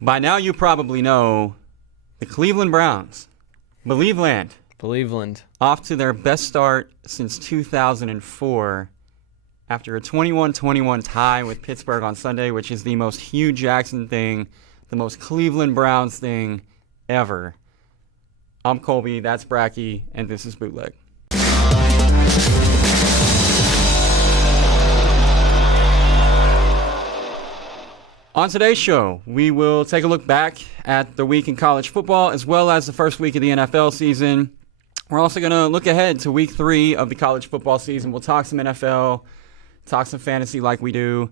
By now you probably know the Cleveland Browns, Believeland, off to their best start since 2004 after a 21-21 tie with Pittsburgh on Sunday, which is the most Hugh Jackson thing, the most Cleveland Browns thing ever. I'm Colby, that's Bratke, and this is Bootleg. On today's show, we will take a look back at the week in college football as well as the first week of the NFL season. We're also going to look ahead to week 3 of the college football season. We'll talk some NFL, talk some fantasy like we do.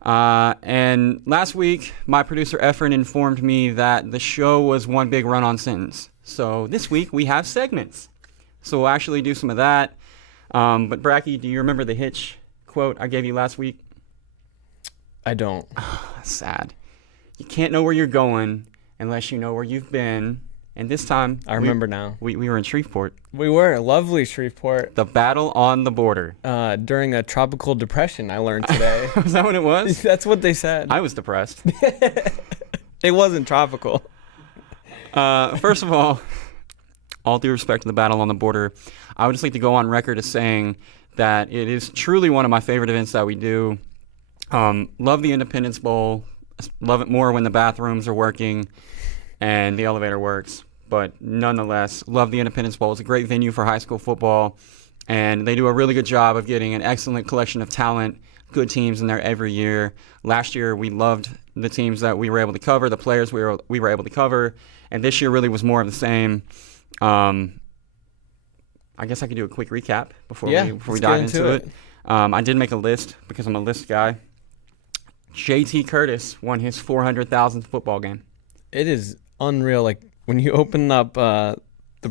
And last week, my producer Efren informed me that the show was one big run-on sentence. So this week, we have segments. So we'll actually do some of that. But Bratke, do you remember the Hitch quote I gave you last week? I don't. Sad. You can't know where you're going unless you know where you've been. And this time, I remember now. We were in Shreveport. We were. Lovely Shreveport. The battle on the border. During a tropical depression, I learned today. Was that what it was? That's what they said. I was depressed. It wasn't tropical. First of all due respect to the battle on the border, I would just like to go on record as saying that it is truly one of my favorite events that we do. Love the Independence Bowl. Love it more when the bathrooms are working and the elevator works. But nonetheless, love the Independence Bowl. It's a great venue for high school football. And they do a really good job of getting an excellent collection of talent, good teams in there every year. Last year, we loved the teams that we were able to cover, the players we were able to cover. And this year really was more of the same. I guess I could do a quick recap before we dive into it. I did make a list because I'm a list guy. JT Curtis won his 400,000th football game. It is unreal. Like when you open up the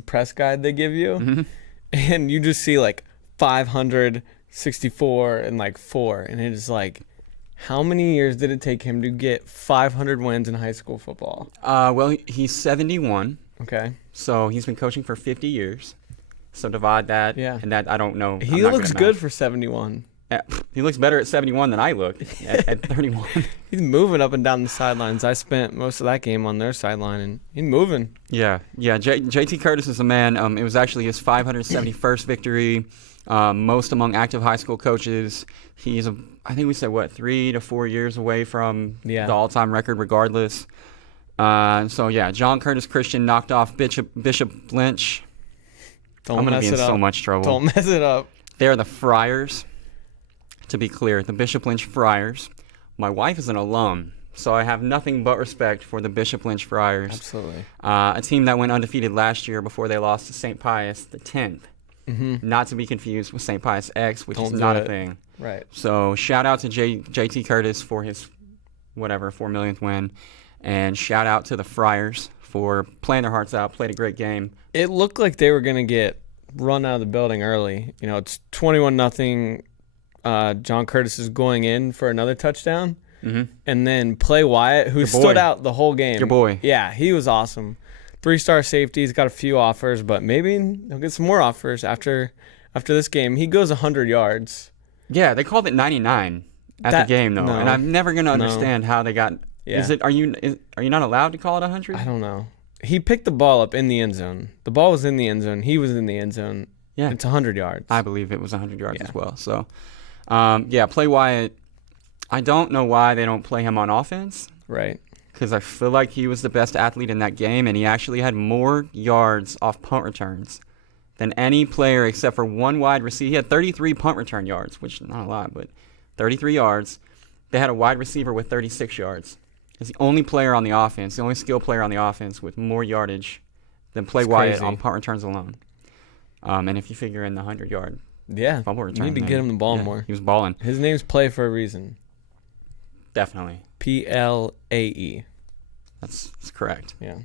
press guide they give you, and you just see like 564 and like 4, and it is like, how many years did it take him to get 500 wins in high school football? Well, he's 71. Okay. So he's been coaching for 50 years. So divide that, and that I don't know. He looks good for 71. He looks better at 71 than I look at 31. He's moving up and down the sidelines. I spent most of that game on their sideline, and he's moving. Yeah. JT Curtis is a man. It was actually his 571st victory, most among active high school coaches. He's, I think we said, 3 to 4 years away from the all-time record regardless. John Curtis Christian knocked off Bishop Lynch. I'm going to be in so much trouble. Don't mess it up. They're the Friars. To be clear, the Bishop Lynch Friars. My wife is an alum, so I have nothing but respect for the Bishop Lynch Friars. Absolutely. A team that went undefeated last year before they lost to St. Pius X. Not to be confused with St. Pius X, which is not a thing. Right. So shout out to JT Curtis for his 4 millionth win, and shout out to the Friars for playing their hearts out, played a great game. It looked like they were going to get run out of the building early. You know, it's 21-0. John Curtis is going in for another touchdown. And then Play Wyatt, who stood out the whole game. Your boy. Yeah, he was awesome. 3-star safety. He's got a few offers, but maybe he'll get some more offers after this game. He goes 100 yards. Yeah, they called it 99 at the game, though. And I'm never going to understand how they got... Yeah. Are you not allowed to call it 100? I don't know. He picked the ball up in the end zone. The ball was in the end zone. He was in the end zone. Yeah. It's 100 yards. I believe it was 100 yards as well. So, Play Wyatt. I don't know why they don't play him on offense. Right. Because I feel like he was the best athlete in that game, and he actually had more yards off punt returns than any player except for one wide receiver. He had 33 punt return yards, which is not a lot, but 33 yards. They had a wide receiver with 36 yards. He's the only player on the offense, the only skill player on the offense with more yardage than Play Wyatt on punt returns alone. And if you figure in the 100-yard fumble return, you need to get him the ball more. He was balling. His name's Play for a reason. Definitely. PLAE. That's correct. Yeah.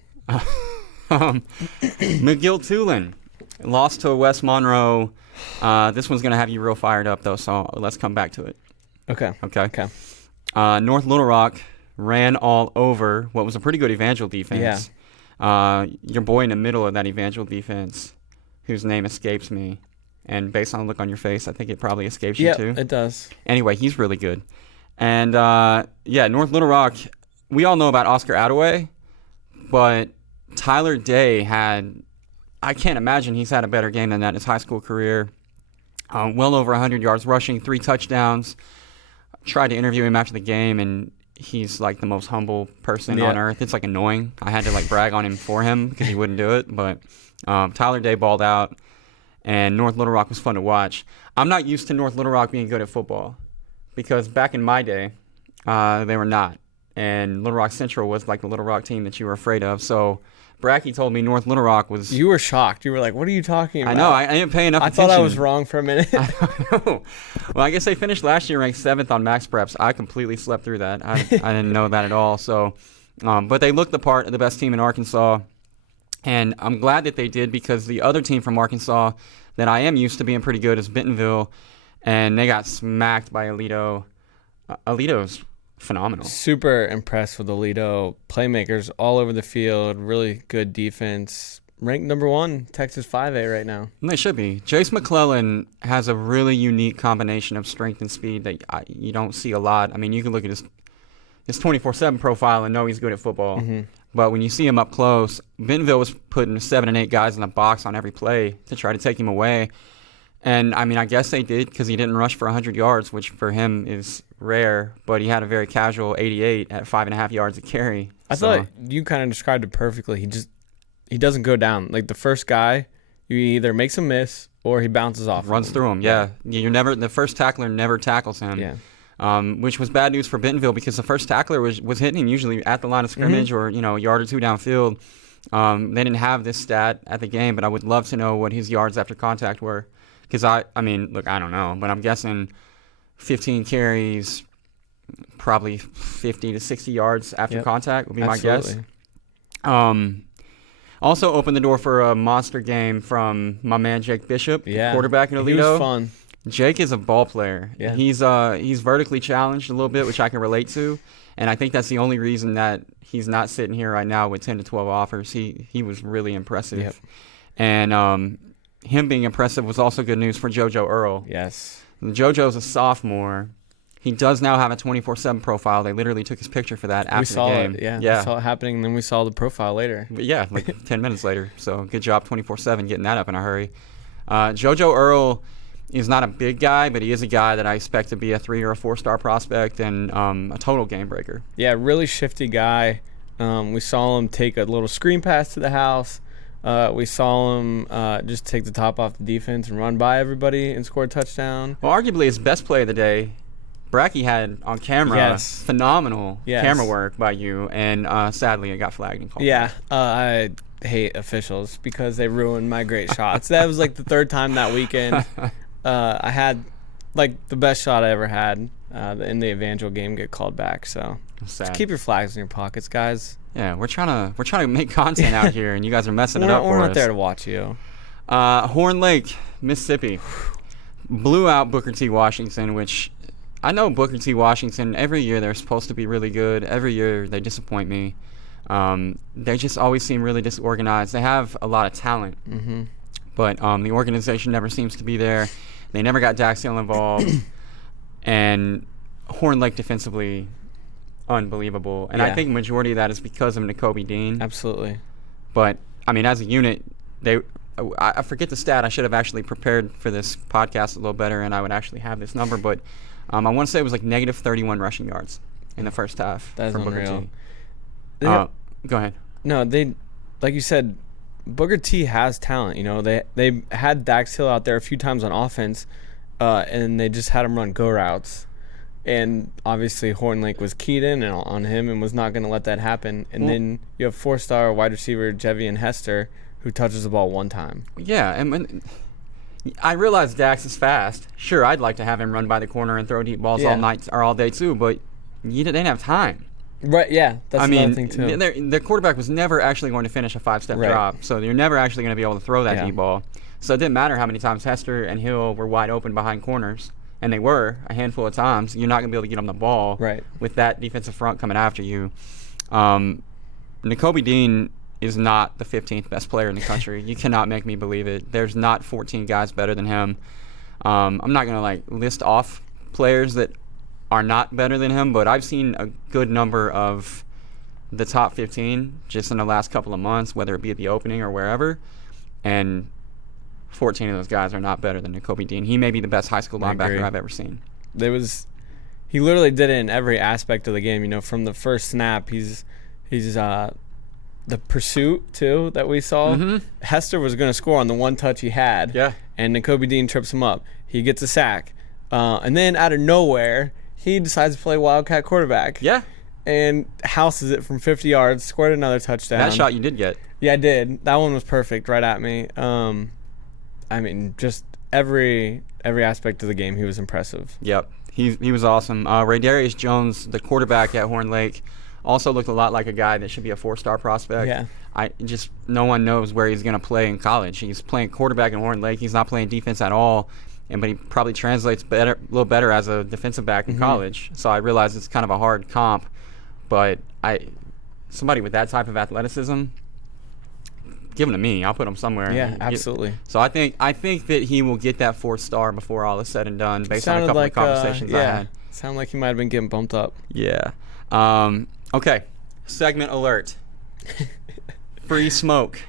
McGill Tulane lost to West Monroe. This one's going to have you real fired up, though, so let's come back to it. Okay. North Little Rock ran all over what was a pretty good Evangel defense. Yeah. Your boy in the middle of that Evangel defense, whose name escapes me, and based on the look on your face, I think it probably escapes you too. Yeah, it does. Anyway, he's really good. And, North Little Rock, we all know about Oscar Adaway, but Tyler Day I can't imagine he's had a better game than that in his high school career. Well over 100 yards rushing, 3 touchdowns. Tried to interview him after the game, and he's like the most humble person on earth. It's like annoying. I had to like brag on him for him because he wouldn't do it. But Tyler Day balled out, and North Little Rock was fun to watch. I'm not used to North Little Rock being good at football because back in my day, they were not. And Little Rock Central was like the Little Rock team that you were afraid of. So Bratke told me North Little Rock was... You were shocked. You were like, what are you talking about? I know. I didn't pay enough attention. I thought I was wrong for a minute. I know. Well, I guess they finished last year ranked 7th on Max Preps. I completely slept through that. I didn't know that at all. So, but they looked the part of the best team in Arkansas. And I'm glad that they did because the other team from Arkansas that I am used to being pretty good is Bentonville. And they got smacked by Alito. Alito's phenomenal. Super impressed with Alito. Playmakers all over the field. Really good defense. Ranked number 1, Texas 5A right now. And they should be. Jace McClellan has a really unique combination of strength and speed that you don't see a lot. I mean, you can look at his 24/7 profile and know he's good at football. Mm-hmm. But when you see him up close, Bentonville was putting 7 and 8 guys in the box on every play to try to take him away. And, I mean, I guess they did because he didn't rush for 100 yards, which for him is rare. But he had a very casual 88 at 5.5 yards a carry. I thought you kind of described it perfectly. He doesn't go down. Like the first guy, you either makes a miss or he bounces off. Runs through him, yeah. The first tackler never tackles him. Yeah. Which was bad news for Bentonville because the first tackler was hitting him usually at the line of scrimmage or, a yard or two downfield. They didn't have this stat at the game, but I would love to know what his yards after contact were. Because, I don't know, but I'm guessing 15 carries, probably 50 to 60 yards after contact would be my guess. Also opened the door for a monster game from my man Jake Bishop, quarterback in Alito. He was fun. Jake is a ball player. Yeah. He's vertically challenged a little bit, which I can relate to, and I think that's the only reason that he's not sitting here right now with 10 to 12 offers. He was really impressive. Yep. And him being impressive was also good news for JoJo Earl. Yes. JoJo's a sophomore. He does now have a 24/7 profile. They literally took his picture for that after the game. We saw it happening, and then we saw the profile later. But yeah, like 10 minutes later. So good job 24/7 getting that up in a hurry. JoJo Earl is not a big guy, but he is a guy that I expect to be a 3 or a 4-star prospect and a total game breaker. Yeah, really shifty guy. We saw him take a little screen pass to the house. We saw him just take the top off the defense and run by everybody and score a touchdown. Well, arguably his best play of the day, Bratke had on camera phenomenal camera work by you, and sadly it got flagged and called. Yeah, I hate officials because they ruined my great shots. That was like the 3rd time that weekend. I had like the best shot I ever had in the Evangel game get called back. So just keep your flags in your pockets, guys. Yeah, we're trying to make content out here, and you guys are messing it up for us. We're not there to watch you. Horn Lake, Mississippi, blew out Booker T. Washington, which I know Booker T. Washington, every year they're supposed to be really good. Every year they disappoint me. They just always seem really disorganized. They have a lot of talent, but the organization never seems to be there. They never got Daxiel involved. And Horn Lake defensively, unbelievable. And I think majority of that is because of Nakobe Dean. Absolutely. But, I mean, as a unit, I forget the stat. I should have actually prepared for this podcast a little better, and I would actually have this number. But I want to say it was like negative 31 rushing yards in the first half. That's for Booker unreal. T. Go ahead. No, they, like you said, Booker T has talent. They had Dax Hill out there a few times on offense, and they just had him run go routes. And obviously Horn Lake was keyed in on him and was not going to let that happen. And then you have 4-star wide receiver Jevian Hester, who touches the ball 1 time. Yeah, and I realize Dax is fast. Sure, I'd like to have him run by the corner and throw deep balls all night or all day too, but they didn't have time. Right, yeah, that's another thing too. Their quarterback was never actually going to finish a 5-step drop, so you're never actually going to be able to throw that deep ball. So it didn't matter how many times Hester and Hill were wide open behind corners, and they were a handful of times. You're not going to be able to get them the ball with that defensive front coming after you. Nakobe Dean is not the 15th best player in the country. You cannot make me believe it. There's not 14 guys better than him. I'm not going to list off players that are not better than him, but I've seen a good number of the top 15 just in the last couple of months, whether it be at the opening or wherever, and 14 of those guys are not better than Nakobe Dean. He may be the best high school linebacker I've ever seen. He literally did it in every aspect of the game. You know, from the first snap, he's the pursuit too that we saw. Mm-hmm. Hester was going to score on the one touch he had. Yeah. And Nakobe Dean trips him up. He gets a sack, and then out of nowhere, he decides to play Wildcat quarterback. Yeah. And houses it from 50 yards, scored another touchdown. That shot you did get. Yeah, I did. That one was perfect, right at me. I mean, just every aspect of the game, he was impressive. Yep. He was awesome. Raydarius Jones, the quarterback at Horn Lake, also looked a lot like a guy that should be a 4-star prospect. Yeah. No one knows where he's going to play in college. He's playing quarterback in Horn Lake. He's not playing defense at all, but he probably translates a little better as a defensive back in college. So I realize it's kind of a hard comp, but somebody with that type of athleticism, give him to me. I'll put him somewhere. Yeah, absolutely. So I think that he will get that 4-star before all is said and done, based on a couple of conversations I had. Sounded like he might have been getting bumped up. Yeah. Okay. Segment alert. Free smoke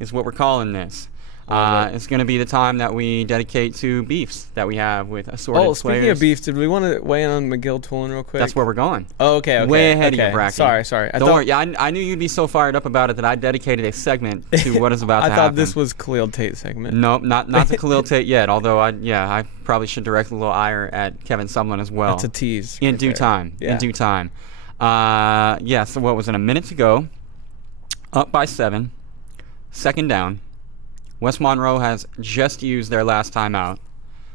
is what we're calling this. It's going to be the time that we dedicate to beefs that we have with assorted players. Speaking of beefs, did we want to weigh in on McGill Toolin real quick? That's where we're going. Oh, okay. Way ahead of you, Bratke. Sorry. Don't worry. Yeah, I knew you'd be so fired up about it that I dedicated a segment to what is about to happen. I thought this was Khalil Tate's segment. Nope, not the Khalil Tate yet, although I probably should direct a little ire at Kevin Sumlin as well. That's a tease. In due time. Yeah. In due time. So what was it, a minute to go? Up by 7. Second down. West Monroe has just used their last timeout.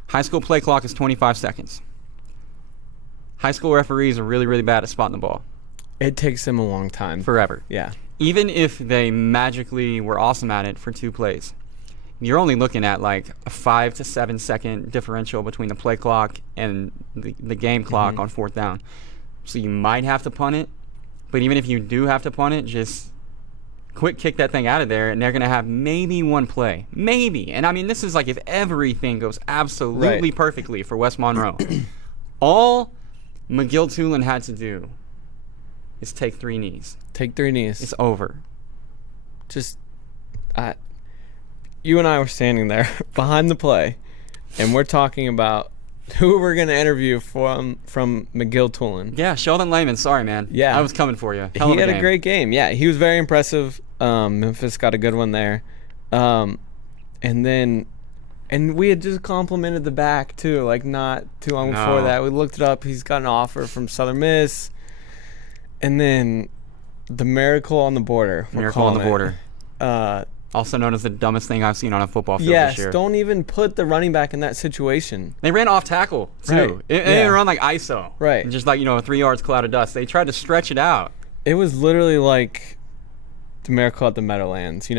High school play clock is 25 seconds. High school referees are really, really bad at spotting the ball. It takes them a long time. Forever. Yeah. Even if they magically were awesome at it for 2 plays, you're only looking at like a 5 to 7 second differential between the play clock and the game clock on 4th down. So you might have to punt it, but even if you do have to punt it, just quick kick that thing out of there, and they're going to have maybe 1 play. Maybe. And, I mean, this is like if everything goes absolutely perfectly for West Monroe. All McGill Tulin had to do is take 3 knees. Take 3 knees. It's over. You and I were standing there behind the play, and we're talking about who we're going to interview from McGill Tulin. Yeah, Sheldon Lehman. Sorry, man. Yeah. I was coming for you. He had a great game. Yeah, he was very impressive. Memphis got a good one there. And we had just complimented the back, too, like not too long before that. We looked it up. He's got an offer from Southern Miss. And then the miracle on the border. Miracle on the border. Also known as the dumbest thing I've seen on a football field this year. Yes, don't even put the running back in that situation. They ran off tackle, too. Right. They run like ISO. Right. And just like, 3 yards cloud of dust. They tried to stretch it out. It was literally like the miracle at the Meadowlands,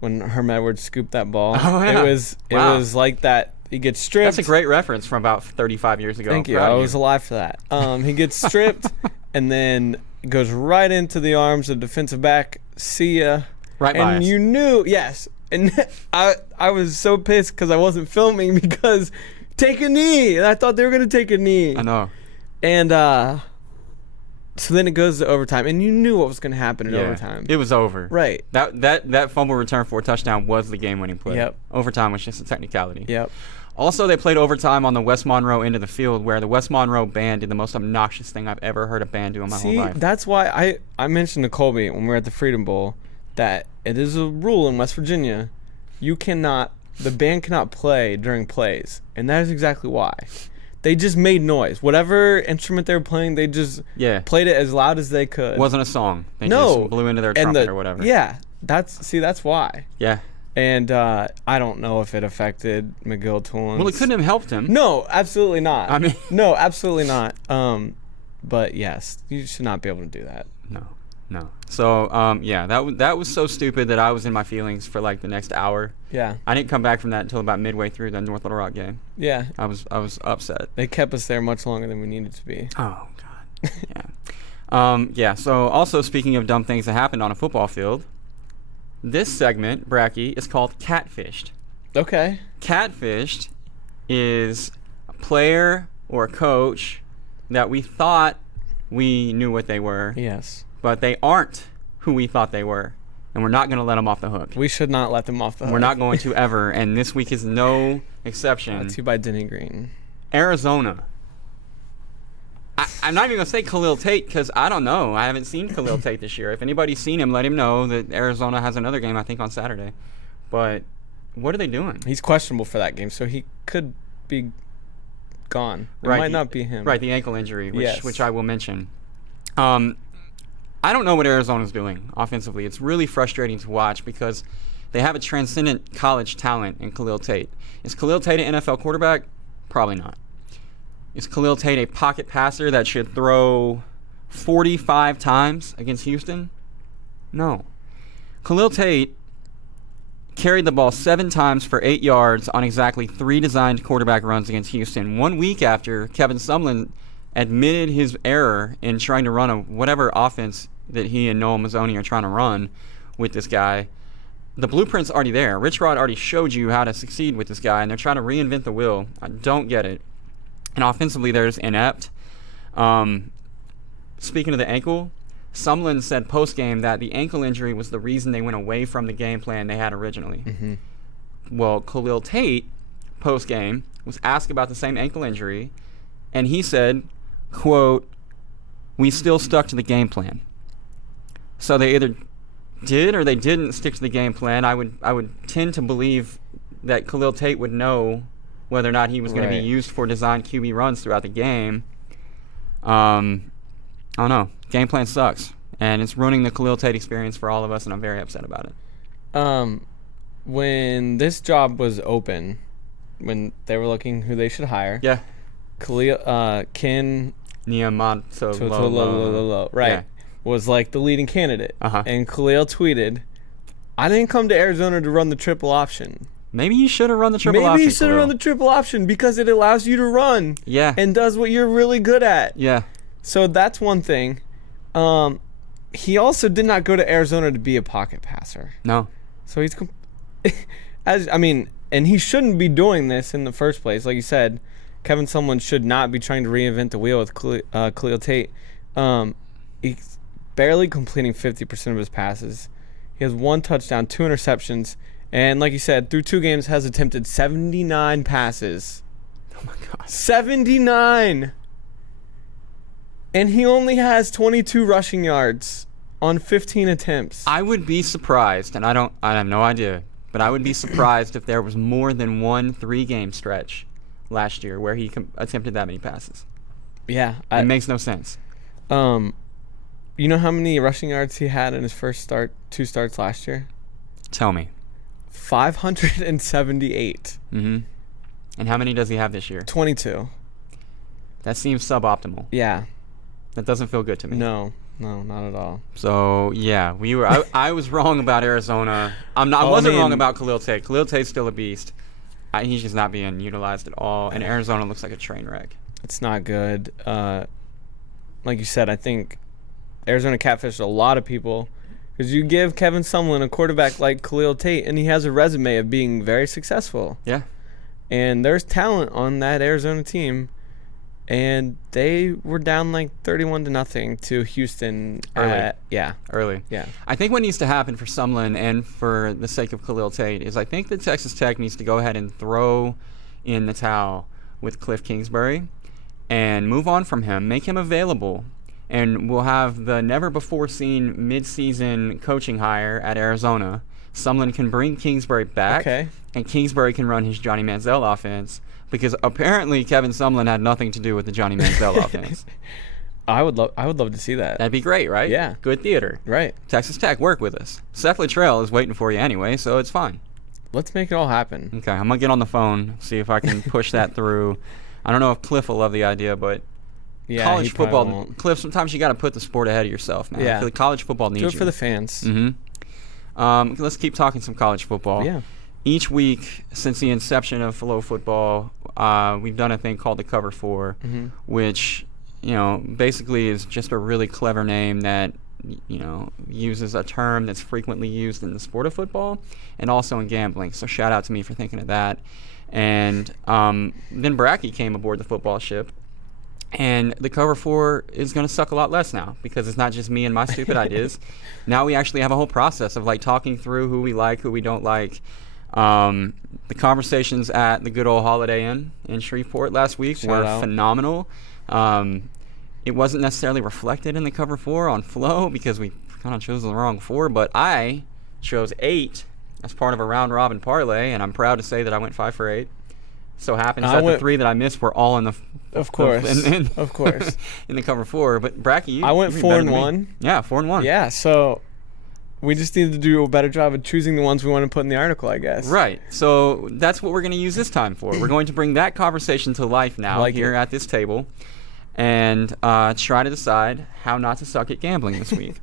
when Herm Edwards scooped that ball. Oh, yeah. It was like that. He gets stripped. That's a great reference from about 35 years ago. Thank you. I was alive for that. He gets stripped and then goes right into the arms of the defensive back. See ya. Right by us. And you knew, yes. And I was so pissed because I wasn't filming because take a knee. And I thought they were going to take a knee. I know. And so then it goes to overtime. And you knew what was going to happen in overtime. It was over. Right. That fumble return for a touchdown was the game-winning play. Yep. Overtime was just a technicality. Yep. Also, they played overtime on the West Monroe end of the field, where the West Monroe band did the most obnoxious thing I've ever heard a band do in my whole life. That's why I mentioned to Colby when we were at the Freedom Bowl that it is a rule in West Virginia. The band cannot play during plays. And that is exactly why. They just made noise. Whatever instrument they were playing, they just played it as loud as they could. It wasn't a song. They just blew into their trumpet or whatever. Yeah. That's why. Yeah. And I don't know if it affected McGill Tulin. Well, it couldn't have helped him. No, absolutely not. I mean, no, absolutely not. But yes, you should not be able to do that. No. So, that was so stupid that I was in my feelings for like the next hour. Yeah. I didn't come back from that until about midway through the North Little Rock game. Yeah. I was upset. They kept us there much longer than we needed to be. Oh God. Yeah. So, also speaking of dumb things that happened on a football field, this segment, Bratke, is called Catfished. Okay. Catfished is a player or a coach that we thought we knew what they were. Yes. but they aren't who we thought they were, and we're not going to let them off the hook. We should not let them off the hook. We're not going to ever, and this week is no exception. Brought to you by Denny Green. Arizona. I'm not even going to say Khalil Tate because I don't know. I haven't seen Khalil Tate this year. If anybody's seen him, let him know that Arizona has another game, I think, on Saturday. But what are they doing? He's questionable for that game, so he could be gone. It might not be him. Right, the ankle injury, which I will mention. I don't know what Arizona's doing offensively. It's really frustrating to watch because they have a transcendent college talent in Khalil Tate. Is Khalil Tate an NFL quarterback? Probably not. Is Khalil Tate a pocket passer that should throw 45 times against Houston? No. Khalil Tate carried the ball 7 times for 8 yards on exactly 3 designed quarterback runs against Houston 1 week after Kevin Sumlin admitted his error in trying to run whatever offense that he and Noel Mazzoni are trying to run with this guy. The blueprint's already there. Rich Rod already showed you how to succeed with this guy, and they're trying to reinvent the wheel. I don't get it. And offensively, there's inept. Speaking of the ankle, Sumlin said post-game that the ankle injury was the reason they went away from the game plan they had originally. Mm-hmm. Well, Khalil Tate, post-game, was asked about the same ankle injury, and he said, quote, "We still stuck to the game plan." So they either did or they didn't stick to the game plan. I would tend to believe that Khalil Tate would know whether or not he was going to be used for designed QB runs throughout the game. I don't know. Game plan sucks, and it's ruining the Khalil Tate experience for all of us, and I'm very upset about it. When this job was open, when they were looking who they should hire, Ken Niumatalolo, was like the leading candidate. Uh-huh. And Khalil tweeted, "I didn't come to Arizona to run the triple option." Maybe you should have run the triple option. Maybe you should have run the triple option because it allows you to run. Yeah. And does what you're really good at. Yeah. So that's one thing. He also did not go to Arizona to be a pocket passer. No. So he's and he shouldn't be doing this in the first place. Like you said, Kevin Sumlin should not be trying to reinvent the wheel with Khalil Tate. He's barely completing 50% of his passes. He has 1 touchdown, 2 interceptions, and like you said, through 2 games has attempted 79 passes. Oh my God. 79! And he only has 22 rushing yards on 15 attempts. I would be surprised, and I have no idea, but I would be surprised if there was more than 1 3-game stretch last year where he attempted that many passes. Yeah. It makes no sense. You know how many rushing yards he had in his first 2 starts last year? Tell me. 578. Mm-hmm. And how many does he have this year? 22. That seems suboptimal. Yeah. That doesn't feel good to me. No, not at all. So yeah, I was wrong about Arizona. I wasn't wrong about Khalil Tate. Khalil Tate's still a beast. He's just not being utilized at all, and Arizona looks like a train wreck. It's not good. Like you said, I think Arizona catfished a lot of people because you give Kevin Sumlin a quarterback like Khalil Tate, and he has a resume of being very successful. Yeah. And there's talent on that Arizona team, and they were down like 31-0 to Houston. Early. Early. I think what needs to happen for Sumlin and for the sake of Khalil Tate is I think that Texas Tech needs to go ahead and throw in the towel with Cliff Kingsbury and move on from him, make him available, and we'll have the never-before-seen mid-season coaching hire at Arizona. Sumlin can bring Kingsbury back, and Kingsbury can run his Johnny Manziel offense, because apparently Kevin Sumlin had nothing to do with the Johnny Manziel offense. I would love to see that. That'd be great, right? Yeah. Good theater. Right. Texas Tech, work with us. Seth Luttrell is waiting for you anyway, so it's fine. Let's make it all happen. Okay, I'm going to get on the phone, see if I can push that through. I don't know if Cliff will love the idea, but college football, won't. Cliff, sometimes you got to put the sport ahead of yourself, man. Yeah. I feel like college football needs you. Do it for the fans. Mm-hmm. Let's keep talking some college football. Yeah. Each week since the inception of FloFootball, we've done a thing called the Cover 4, which, basically is just a really clever name that, uses a term that's frequently used in the sport of football and also in gambling. So shout out to me for thinking of that. And then Bratke came aboard the football ship, And the cover 4 is going to suck a lot less now because it's not just me and my stupid ideas. Now we actually have a whole process of like talking through who we like, who we don't like. The conversations at the good old Holiday Inn in Shreveport last week were phenomenal. It wasn't necessarily reflected in the cover 4 on Flo because we kind of chose the wrong 4, but I chose 8 as part of a round robin parlay, and I'm proud to say that I went 5 for 8. So happens that the 3 that I missed were all in the of course in the cover 4. But Bratke, I went 4-1. Yeah, 4-1. Yeah, so we just need to do a better job of choosing the ones we want to put in the article, I guess. Right. So that's what we're going to use this time for. We're going to bring that conversation to life now at this table, and try to decide how not to suck at gambling this week.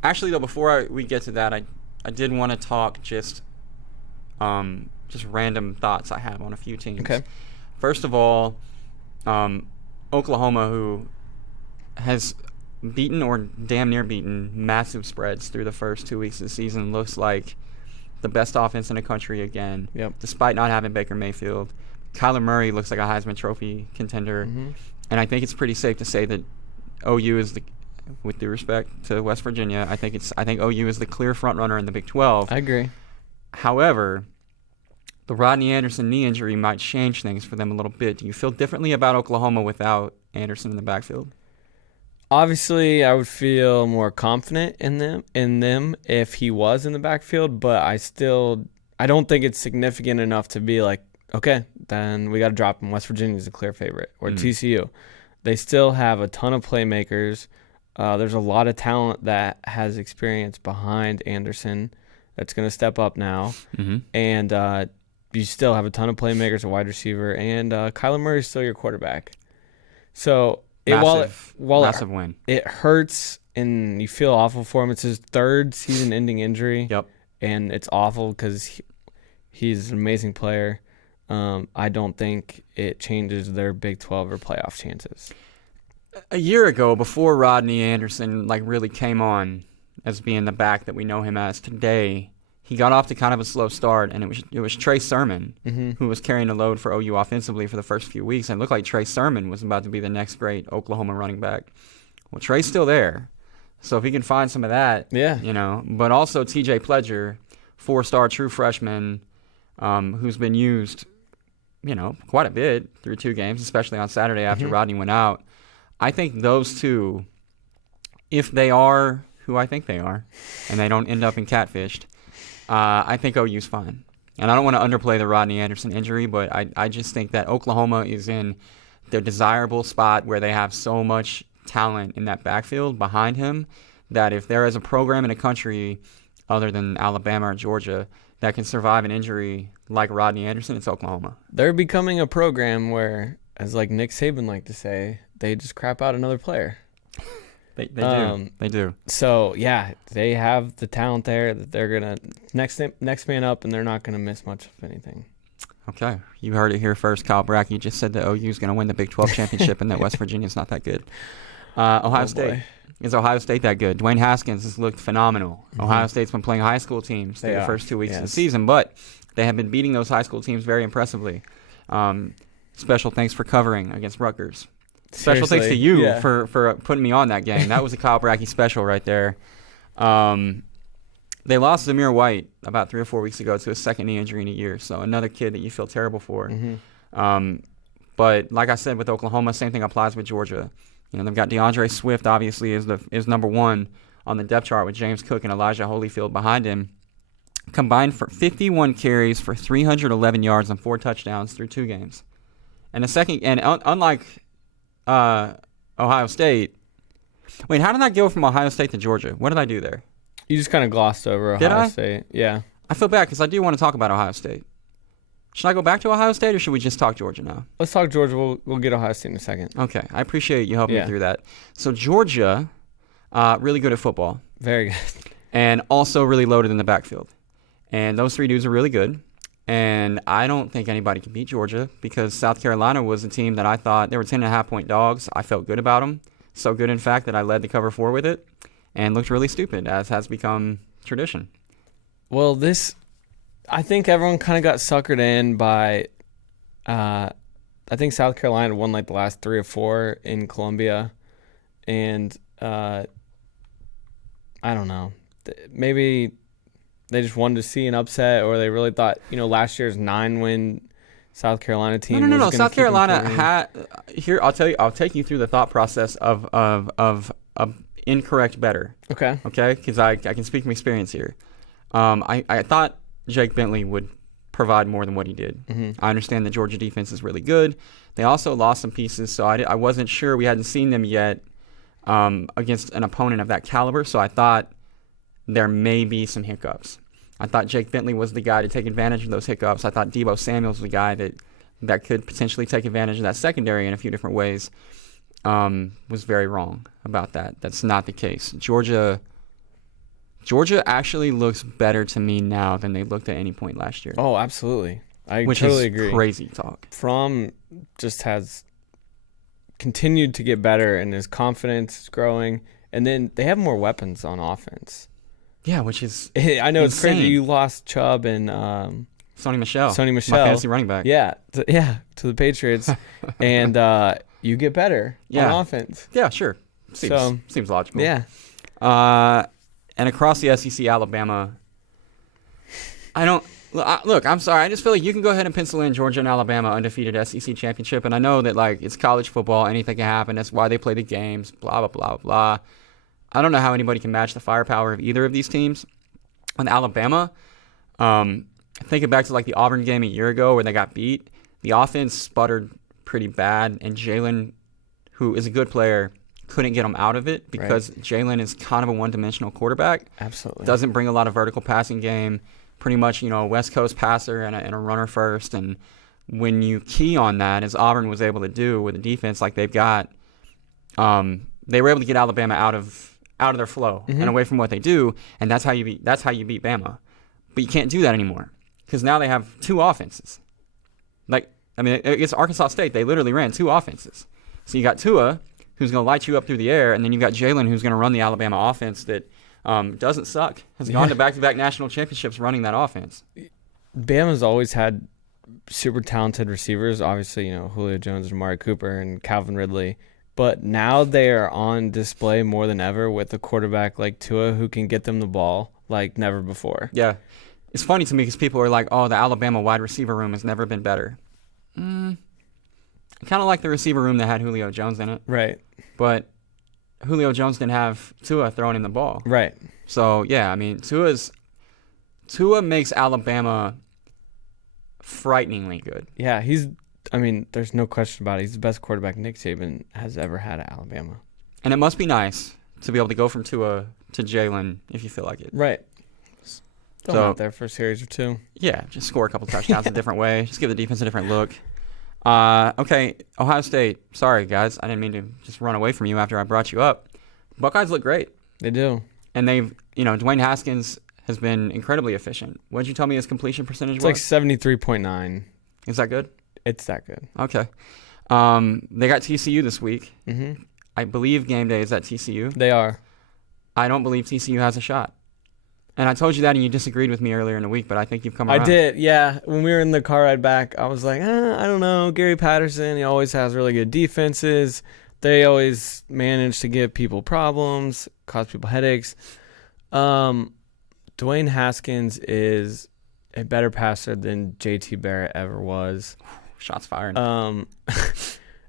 Actually, though, before we get to that, I did want to talk just random thoughts I have on a few teams. Okay. First of all, Oklahoma, who has beaten or damn near beaten massive spreads through the first 2 weeks of the season, looks like the best offense in the country again, despite not having Baker Mayfield. Kyler Murray looks like a Heisman Trophy contender. Mm-hmm. And I think it's pretty safe to say that OU is with due respect to West Virginia, I think OU is the clear front runner in the Big 12. I agree. However, the Rodney Anderson knee injury might change things for them a little bit. Do you feel differently about Oklahoma without Anderson in the backfield? Obviously, I would feel more confident in them if he was in the backfield, but I don't think it's significant enough to be like, okay, then we got to drop him. West Virginia's a clear favorite, or TCU. They still have a ton of playmakers. There's a lot of talent that has experience behind Anderson that's going to step up now. Mm-hmm. And you still have a ton of playmakers, a wide receiver, and Kyler Murray is still your quarterback. So massive win. It hurts and you feel awful for him. It's his 3rd season-ending injury. Yep. And it's awful because he's an amazing player. I don't think it changes their Big 12 or playoff chances. A year ago, before Rodney Anderson really came on as being the back that we know him as today, he got off to kind of a slow start, and it was Trey Sermon who was carrying the load for OU offensively for the first few weeks. And it looked like Trey Sermon was about to be the next great Oklahoma running back. Well, Trey's still there, so if he can find some of that, But also T.J. Pledger, 4-star true freshman, who's been used, quite a bit through 2 games, especially on Saturday after Rodney went out. I think those two, if they are who I think they are, and they don't end up in catfished, I think OU's fine. And I don't want to underplay the Rodney Anderson injury, but I just think that Oklahoma is in the desirable spot where they have so much talent in that backfield behind him that if there is a program in the country other than Alabama or Georgia that can survive an injury like Rodney Anderson, it's Oklahoma. They're becoming a program where, as like Nick Saban liked to say, they just crap out another player. They do. They do. So, yeah, they have the talent there that they're going to next man up, and they're not going to miss much of anything. Okay. You heard it here first. Kyle Bratke just said that OU is going to win the Big 12 championship and that West Virginia's not that good. Ohio State. Boy. Is Ohio State that good? Dwayne Haskins has looked phenomenal. Mm-hmm. Ohio State's been playing high school teams through the first 2 weeks of the season, but they have been beating those high school teams very impressively. Special thanks for covering against Rutgers. Special thanks to you for putting me on that game. That was a Kyle Bratke special right there. They lost Zamir White about 3 or 4 weeks ago to a second knee injury in a year, so another kid that you feel terrible for. Mm-hmm. But like I said with Oklahoma, same thing applies with Georgia. They've got DeAndre Swift, obviously, is number 1 on the depth chart with James Cook and Elijah Holyfield behind him. Combined for 51 carries for 311 yards and 4 touchdowns through 2 games. And unlike Ohio State. Wait, how did I go from Ohio State to Georgia? What did I do there? You just kind of glossed over Ohio State. Yeah. I feel bad because I do want to talk about Ohio State. Should I go back to Ohio State or should we just talk Georgia now? Let's talk Georgia. We'll get Ohio State in a second. Okay. I appreciate you helping me through that. So Georgia, really good at football. Very good. And also really loaded in the backfield. And those 3 dudes are really good. And I don't think anybody can beat Georgia because South Carolina was a team that I thought they were 10.5-point dogs. I felt good about them. So good, in fact, that I led the cover 4 with it and looked really stupid, as has become tradition. Well, I think everyone kind of got suckered in by I think South Carolina won like the last 3 or 4 in Columbia, and I don't know. Maybe they just wanted to see an upset, or they really thought, last year's 9-win South Carolina team. No. South Carolina had here. I'll tell you. I'll take you through the thought process of incorrect better. Okay. Okay, because I can speak from experience here. I thought Jake Bentley would provide more than what he did. Mm-hmm. I understand the Georgia defense is really good. They also lost some pieces, so I wasn't sure. We hadn't seen them yet against an opponent of that caliber, so I thought there may be some hiccups. I thought Jake Bentley was the guy to take advantage of those hiccups. I thought Deebo Samuel's the guy that could potentially take advantage of that secondary in a few different ways. Was very wrong about that. That's not the case. Georgia actually looks better to me now than they looked at any point last year. Oh, absolutely. I Which totally is agree. Crazy talk. Fromm just has continued to get better, and his confidence is growing. And then they have more weapons on offense. Yeah, which is I know insane. It's crazy. You lost Chubb and Sony Michel. My fantasy running back. Yeah, to the Patriots, and you get better on offense. Yeah, sure. Seems logical. Yeah. And across the SEC, Alabama. Look, I'm sorry. I just feel like you can go ahead and pencil in Georgia and Alabama undefeated SEC championship, and I know that it's college football, anything can happen. That's why they play the games. Blah blah blah blah. I don't know how anybody can match the firepower of either of these teams. On Alabama, thinking back to the Auburn game a year ago where they got beat, the offense sputtered pretty bad, and Jalen, who is a good player, couldn't get them out of it because Jalen is kind of a one-dimensional quarterback. Absolutely. Doesn't bring a lot of vertical passing game. Pretty much, a West Coast passer and a runner first. And when you key on that, as Auburn was able to do with a defense like they've got, they were able to get Alabama out of their flow and away from what they do, and that's how you beat Bama. But you can't do that anymore because now they have 2 offenses. Against Arkansas State, they literally ran 2 offenses. So you got Tua, who's going to light you up through the air, and then you've got Jalen, who's going to run the Alabama offense that doesn't suck. Has gone to back-to-back national championships running that offense. Bama's always had super talented receivers. Obviously, Julio Jones and Amari Cooper and Calvin Ridley. But now they are on display more than ever with a quarterback like Tua who can get them the ball like never before. Yeah. It's funny to me because people are like, oh, the Alabama wide receiver room has never been better. I kind of like the receiver room that had Julio Jones in it. Right. But Julio Jones didn't have Tua throwing in the ball. Right. So, yeah, Tua makes Alabama frighteningly good. Yeah, there's no question about it. He's the best quarterback Nick Saban has ever had at Alabama. And it must be nice to be able to go from Tua to Jalen if you feel like it. Right. Throw him out there for a series or 2. Yeah, just score a couple touchdowns a different way. Just give the defense a different look. Okay, Ohio State. Sorry, guys. I didn't mean to just run away from you after I brought you up. Buckeyes look great. They do. And they've, Dwayne Haskins has been incredibly efficient. What did you tell me his completion percentage was? It's like 73.9. Is that good? It's that good. Okay. They got TCU this week. Mm-hmm. I believe game day is at TCU. They are. I don't believe TCU has a shot. And I told you that, and you disagreed with me earlier in the week, but I think you've come around. I did, yeah. When we were in the car ride back, I was like, I don't know. Gary Patterson, he always has really good defenses. They always manage to give people problems, cause people headaches. Dwayne Haskins is a better passer than JT Barrett ever was. Shots fired.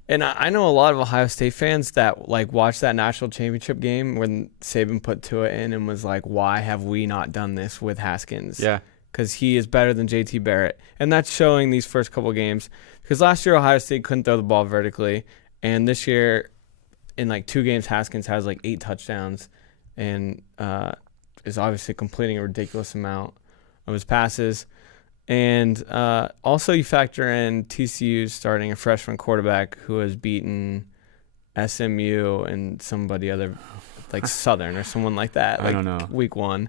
And I know a lot of Ohio State fans that watched that national championship game when Saban put Tua in and was like, why have we not done this with Haskins? Yeah. Because he is better than JT Barrett. And that's showing these first couple games. Because last year Ohio State couldn't throw the ball vertically. And this year, in 2 games, Haskins has 8 touchdowns and is obviously completing a ridiculous amount of his passes. And also you factor in TCU starting a freshman quarterback who has beaten SMU and somebody other, Southern or someone like that. I don't know. Week 1.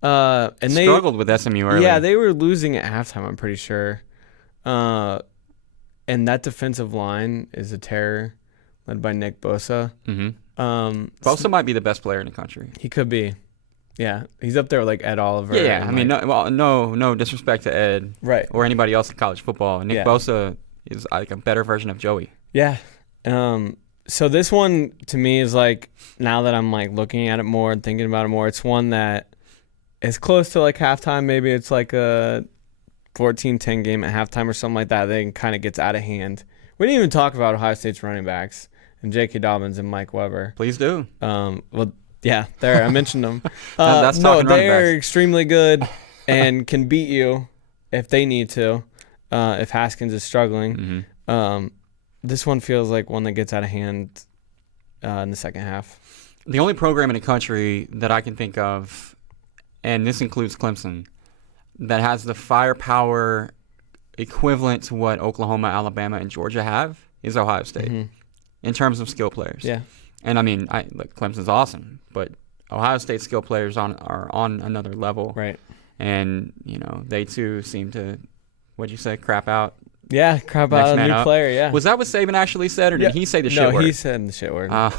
And they struggled with SMU early. Yeah, they were losing at halftime, I'm pretty sure. And that defensive line is a terror, led by Nick Bosa. Mm-hmm. Bosa might be the best player in the country. He could be. Yeah, he's up there with Ed Oliver. Yeah. I mean, no disrespect to Ed, right, or anybody else in college football. Nick Bosa is like a better version of Joey. Yeah. So this one to me is like, now that I'm like looking at it more and thinking about it more, it's one that is close to like halftime. Maybe it's like a 14-10 game at halftime or something like that. Then kind of gets out of hand. We didn't even talk about Ohio State's running backs and J.K. Dobbins and Mike Weber. Please do. Well, yeah, there I mentioned them. That's no, talking running they are backs. extremely good and can beat you if they need to. If Haskins is struggling. Mm-hmm. This one feels like one that gets out of hand in the second half. The only program in the country that I can think of, and this includes Clemson, that has the firepower equivalent to what Oklahoma, Alabama, and Georgia have is Ohio State in terms of skill players. Yeah. And I mean, look, Clemson's awesome, but Ohio State skill players are on another level. Right. And, you know, they too seem to, what'd you say, crap out? Yeah, crap out a new player, yeah. Was that what Saban actually said, or did he say the shit word? No, he said the shit word. God,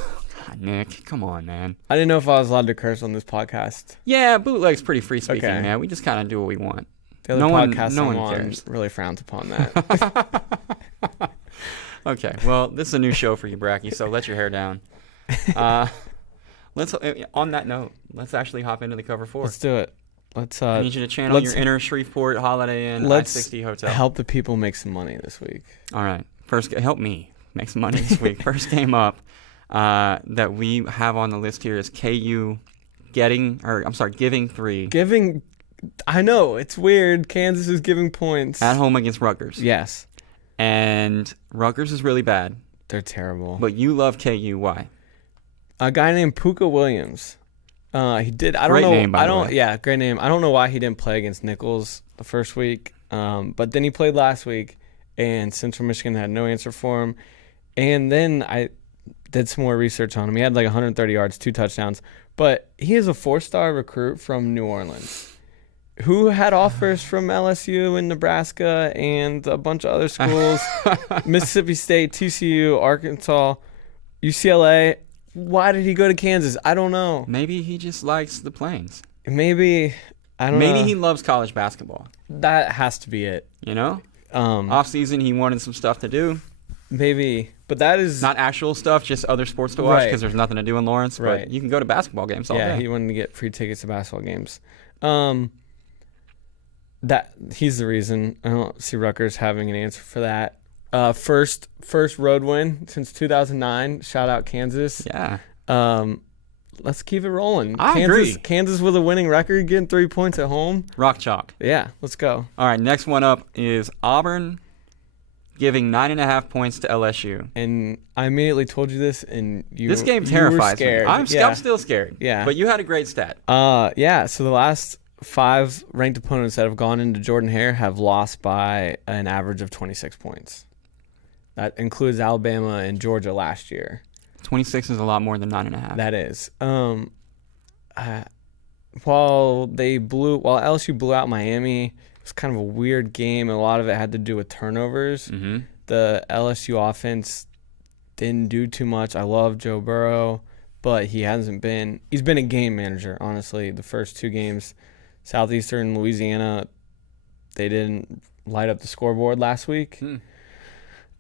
Nick, come on, man. I didn't know if I was allowed to curse on this podcast. Yeah, bootleg's pretty free speaking, Okay. man. We just kind of do what we want. The other podcast I'm on really frowns upon that. Okay, well, this is a new show for you, Bratke, so let your hair down. Let's on that note, let's actually hop into the cover 4. Let's do it. I need you to channel your inner Shreveport Holiday Inn I-60 hotel. Help the people make some money this week. All right. First, help me make some money this week. First game up that we have on the list here is KU giving 3. I know, it's weird. Kansas is giving points. At home against Rutgers. Yes. And Rutgers is really bad. They're terrible. But you love KU. Why? A guy named Puka Williams. He did. I don't Great know. name, by the way. Yeah, great name. I don't know why he didn't play against Nichols the first week. But then he played last week, and Central Michigan had no answer for him. And then I did some more research on him. He had like 130 yards, 2 touchdowns. But he is a 4-star recruit from New Orleans, who had offers from LSU and Nebraska and a bunch of other schools, Mississippi State, TCU, Arkansas, UCLA. Why did he go to Kansas? I don't know. Maybe he just likes the Plains. Maybe, I don't know. Maybe he loves college basketball. That has to be it. You know? Off season, he wanted some stuff to do. Maybe, but that is not actual stuff, just other sports to watch because right. there's nothing to do in Lawrence. Right. But you can go to basketball games all day. Yeah, he wanted to get free tickets to basketball games. That he's the reason. I don't see Rutgers having an answer for that. First road win since 2009. Shout out Kansas. Yeah. Let's keep it rolling. I agree. Kansas with a winning record, getting 3 points at home. Rock chalk. Yeah, let's go. All right, next one up is Auburn giving 9.5 points to LSU. And I immediately told you this, and this game terrifies me. I'm still scared. Yeah. But you had a great stat. Yeah. So the last 5 ranked opponents that have gone into Jordan-Hare have lost by an average of 26 points. That includes Alabama and Georgia last year. 26 is a lot more than 9.5. That is. While LSU blew out Miami, it was kind of a weird game. A lot of it had to do with turnovers. Mm-hmm. The LSU offense didn't do too much. I love Joe Burrow, but he's been a game manager, honestly. The first 2 games, Southeastern Louisiana, they didn't light up the scoreboard last week.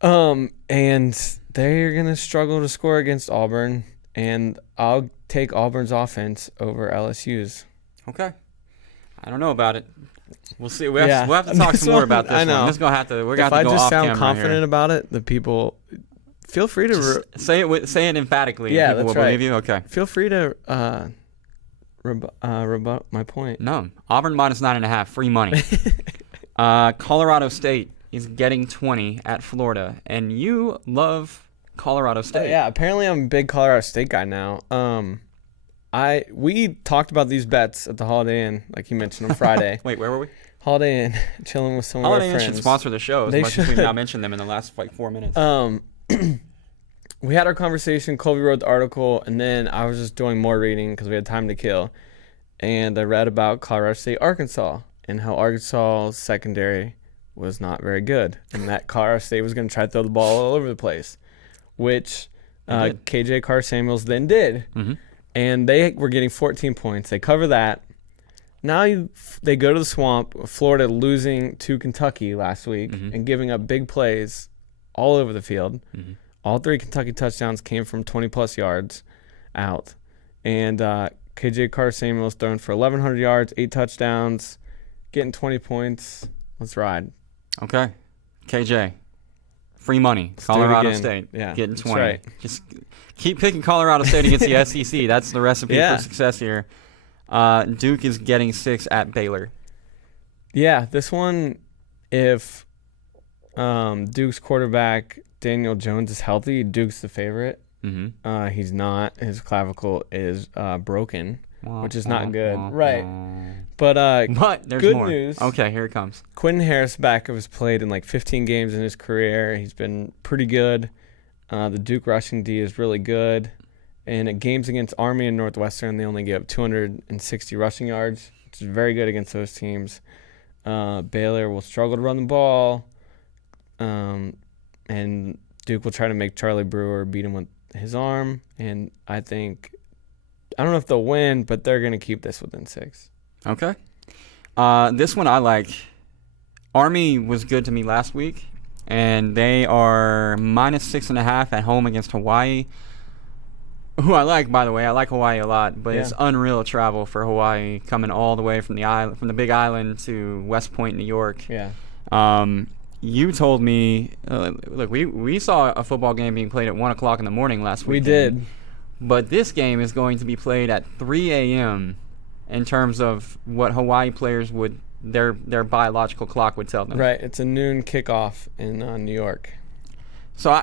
And they're going to struggle to score against Auburn, and I'll take Auburn's offense over LSU's. Okay. I don't know about it. We'll see. We'll have to talk some more about this. I know. We're going to have to go off camera. If I just sound confident about it, the people feel free to say it emphatically. Yeah, people that's will right. Believe you. Okay. Feel free to rebut my point. No, Auburn minus 9.5, free money. Colorado State is getting 20 at Florida, and you love Colorado State. Yeah, apparently I'm a big Colorado State guy now. We talked about these bets at the Holiday Inn, like you mentioned on Friday. Wait, where were we? Holiday Inn, chilling with some of our friends. Holiday Inn should sponsor the show as much as we've now mentioned them in the last 4 minutes. We had our conversation. Colby wrote the article, and then I was just doing more reading because we had time to kill. And I read about Colorado State, Arkansas, and how Arkansas' secondary was not very good, and that Colorado State was going to try to throw the ball all over the place, which KJ Carr-Samuels then did. Mm-hmm. And they were getting 14 points. They cover that. Now they go to the Swamp, Florida losing to Kentucky last week and giving up big plays all over the field. Mm-hmm. All 3 Kentucky touchdowns came from 20-plus yards out. And KJ Carter-Samuel's thrown for 1,100 yards, 8 touchdowns, getting 20 points. Let's ride. Okay. KJ. Free money. Colorado State. Yeah, getting 20. Right. Just keep picking Colorado State against the SEC. That's the recipe for success here. Duke is getting 6 at Baylor. Yeah, this one, if Duke's quarterback Daniel Jones is healthy, Duke's the favorite. Mm-hmm. He's not. His clavicle is broken, which is not good. Right. But there's good more. news. Okay, here it comes. Quentin Harris-Back has played in like 15 games in his career. He's been pretty good. The Duke rushing D is really good. And at games against Army and Northwestern, they only gave up 260 rushing yards, which is very good against those teams. Baylor will struggle to run the ball. And Duke will try to make Charlie Brewer beat him with his arm. And I don't know if they'll win, but they're going to keep this within 6. Okay. This one I like. Army was good to me last week, and they are -6.5 at home against Hawaii, who I like, by the way. I like Hawaii a lot, but it's unreal travel for Hawaii, coming all the way from the Big Island to West Point, New York. Yeah. You told me, look, we saw a football game being played at 1 o'clock in the morning last week. We did. But this game is going to be played at 3 a.m. in terms of what Hawaii players their biological clock would tell them. Right. It's a noon kickoff in New York. So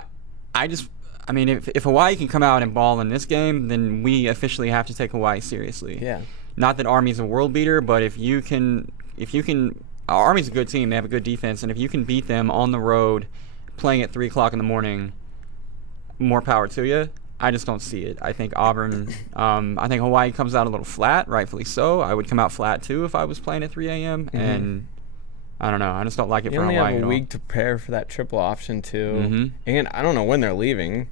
I mean, if Hawaii can come out and ball in this game, then we officially have to take Hawaii seriously. Yeah. Not that Army's a world beater, but if you can, Army's a good team. They have a good defense, and if you can beat them on the road, playing at 3 o'clock in the morning, more power to you. I just don't see it. I think Auburn. I think Hawaii comes out a little flat, rightfully so. I would come out flat too if I was playing at 3 a.m. Mm-hmm. And I don't know. I just don't like it you for Hawaii. only have a at week all. to prepare for that triple option too, Mm-hmm. and I don't know when they're leaving.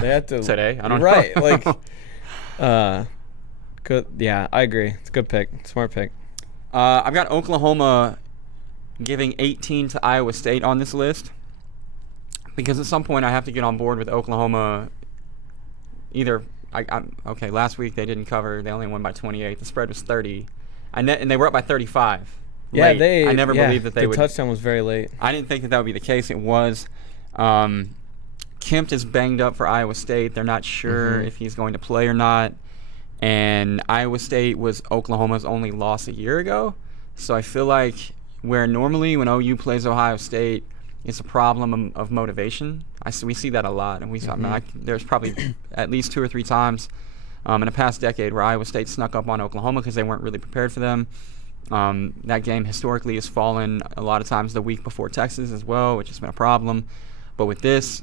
They have to Today. I don't know. Right. Like, good. Yeah, I agree. It's a good pick. Smart pick. I've got Oklahoma giving 18 to Iowa State on this list because at some point I have to get on board with Oklahoma. Either okay. Last week they didn't cover; they only won by 28. The spread was 30, and they were up by 35. Yeah, late. I never believed that they would. The touchdown was very late. I didn't think that would be the case. It was. Kempt is banged up for Iowa State. They're not sure if he's going to play or not. And Iowa State was Oklahoma's only loss a year ago. So I feel like where normally when OU plays Ohio State, it's a problem of motivation. We see that a lot. And there's probably at least 2 or 3 times in the past decade where Iowa State snuck up on Oklahoma because they weren't really prepared for them. That game historically has fallen a lot of times the week before Texas as well, which has been a problem. But with this,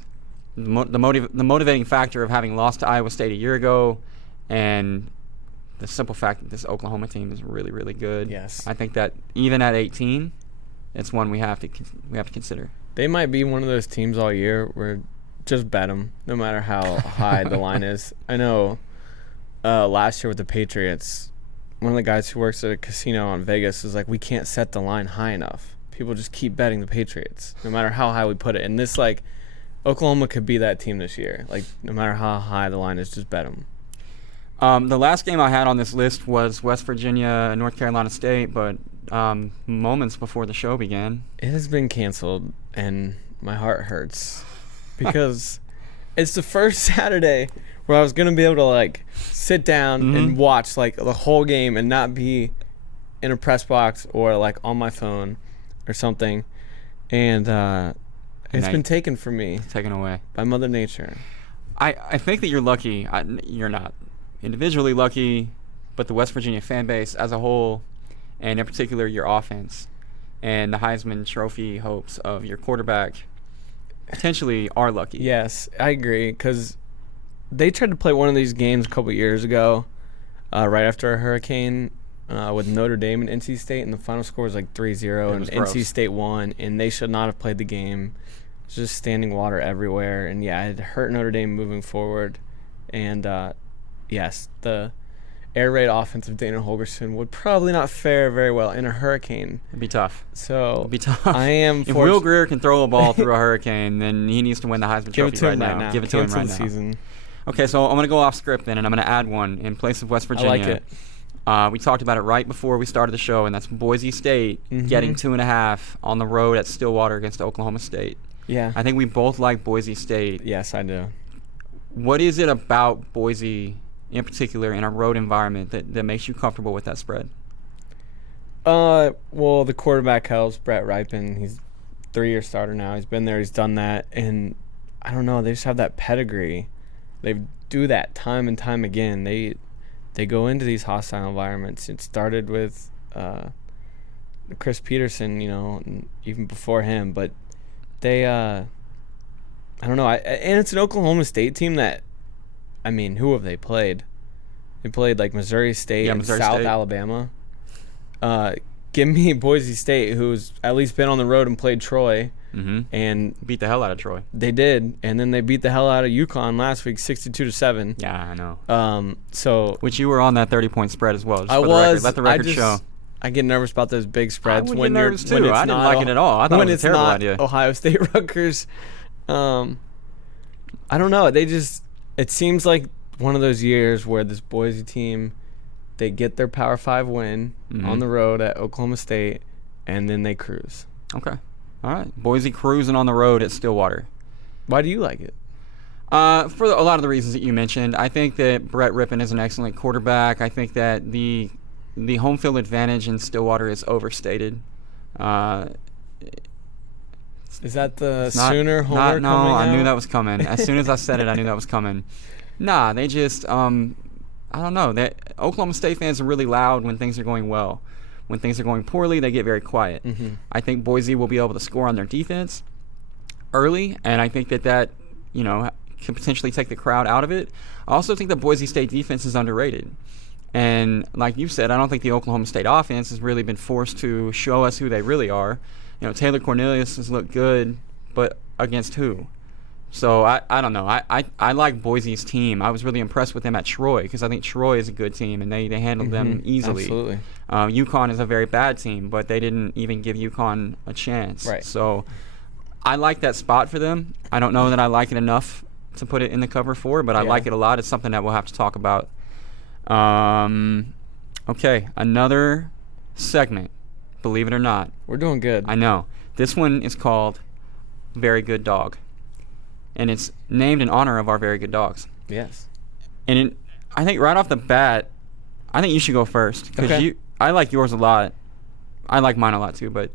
the motivating factor of having lost to Iowa State a year ago, and the simple fact that this Oklahoma team is really, really good. Yes, I think that even at 18, it's one we have to consider. They might be one of those teams all year where just bet them, no matter how high the line is. I know last year with the Patriots, one of the guys who works at a casino in Vegas was like, we can't set the line high enough. People just keep betting the Patriots, no matter how high we put it. And this, Oklahoma could be that team this year. No matter how high the line is, just bet them. The last game I had on this list was West Virginia and North Carolina State, but moments before the show began. It has been canceled, and my heart hurts because it's the first Saturday where I was going to be able to, sit down and watch, the whole game and not be in a press box or, on my phone or something. And it's been taken from me. Taken away. By Mother Nature. I think that you're lucky. You're not individually lucky, but the West Virginia fan base as a whole, and in particular your offense, and the Heisman Trophy hopes of your quarterback potentially are lucky. Yes, I agree, because they tried to play one of these games a couple years ago, right after a hurricane, with Notre Dame and NC State, and the final score was 3-0, and gross. NC State won, and they should not have played the game. It was just standing water everywhere, and it hurt Notre Dame moving forward. And yes, air raid offense of Dana Holgerson would probably not fare very well in a hurricane. It'd be tough. So It'd be tough. I am. If Will Greer can throw a ball through a hurricane, then he needs to win the Heisman Trophy right now. Give it to him right now. Season. Okay, so I'm going to go off script then, and I'm going to add one in place of West Virginia. I like it. We talked about it right before we started the show, and that's Boise State getting 2.5 on the road at Stillwater against Oklahoma State. Yeah. I think we both like Boise State. Yes, I do. What is it about Boise in particular in a road environment that makes you comfortable with that spread? Well, the quarterback helps, Brett Ripon. He's a 3-year starter now. He's been there. He's done that. And I don't know. They just have that pedigree. They do that time and time again. They go into these hostile environments. It started with Chris Peterson, and even before him. But they, I don't know. And it's an Oklahoma State team that, who have they played? They played like Missouri State and South Alabama. Give me Boise State, who's at least been on the road and played Troy. And beat the hell out of Troy. They did, and then they beat the hell out of UConn last week, 62-7. Yeah, I know. So which you were on that 30-point spread as well. I was. Let the record show. I get nervous about those big spreads. I would get nervous too. I didn't like it at all. I thought it was a terrible idea. Ohio State Rutgers. I don't know. It seems like one of those years where this Boise team, they get their Power 5 win on the road at Oklahoma State, and then they cruise. Okay. All right. Boise cruising on the road at Stillwater. Why do you like it? For a lot of the reasons that you mentioned. I think that Brett Ripon is an excellent quarterback. I think that the home field advantage in Stillwater is overstated. Is that the Sooner homer coming out? I knew that was coming. As soon as I said it, I knew that was coming. Nah, they just, I don't know. Oklahoma State fans are really loud when things are going well. When things are going poorly, they get very quiet. I think Boise will be able to score on their defense early, and I think that can potentially take the crowd out of it. I also think the Boise State defense is underrated. And like you said, I don't think the Oklahoma State offense has really been forced to show us who they really are. Taylor Cornelius has looked good, but against who? So I don't know. I like Boise's team. I was really impressed with them at Troy because I think Troy is a good team and they handled them easily. Absolutely. UConn is a very bad team, but they didn't even give UConn a chance. Right. So I like that spot for them. I don't know that I like it enough to put it in the cover 4, but I like it a lot. It's something that we'll have to talk about. Okay, another segment. Believe it or not. We're doing good. I know. This one is called Very Good Dog. And it's named in honor of our very good dogs. Yes. And I think right off the bat, I think you should go first. Because I like yours a lot. I like mine a lot too, but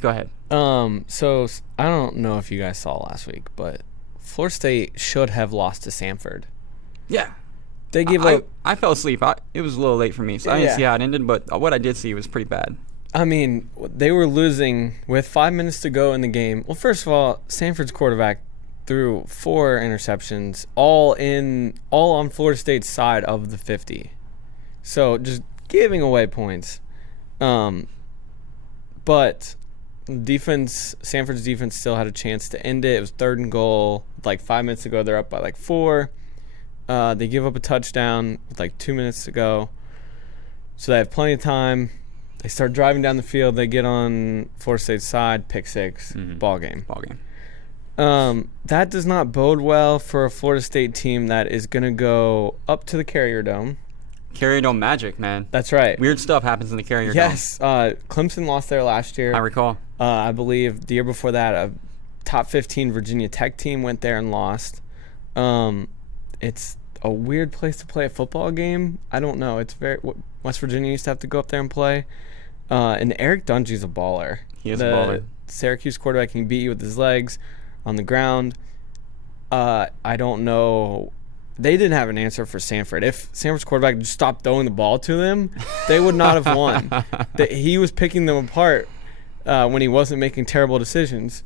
go ahead. So I don't know if you guys saw last week, but Florida State should have lost to Samford. Yeah. They gave up. I fell asleep. It was a little late for me, so I didn't see how it ended, but what I did see was pretty bad. They were losing with 5 minutes to go in the game. Well, first of all, Samford's quarterback threw 4 interceptions, all on Florida State's side of the 50. So just giving away points. But Samford's defense still had a chance to end it. It was 3rd and goal. Like 5 minutes ago, they're up by 4. They give up a touchdown with 2 minutes to go. So they have plenty of time. They start driving down the field. They get on Florida State's side, pick 6, ball game. That does not bode well for a Florida State team that is going to go up to the Carrier Dome. Carrier Dome magic, man. That's right. Weird stuff happens in the Carrier Dome. Yes. Clemson lost there last year. I recall. I believe the year before that, a top 15 Virginia Tech team went there and lost. It's a weird place to play a football game. I don't know. It's West Virginia used to have to go up there and play. And Eric Dungey's a baller. He is a baller. Syracuse quarterback can beat you with his legs on the ground. I don't know. They didn't have an answer for Samford. If Samford's quarterback just stopped throwing the ball to them, they would not have won. He was picking them apart when he wasn't making terrible decisions.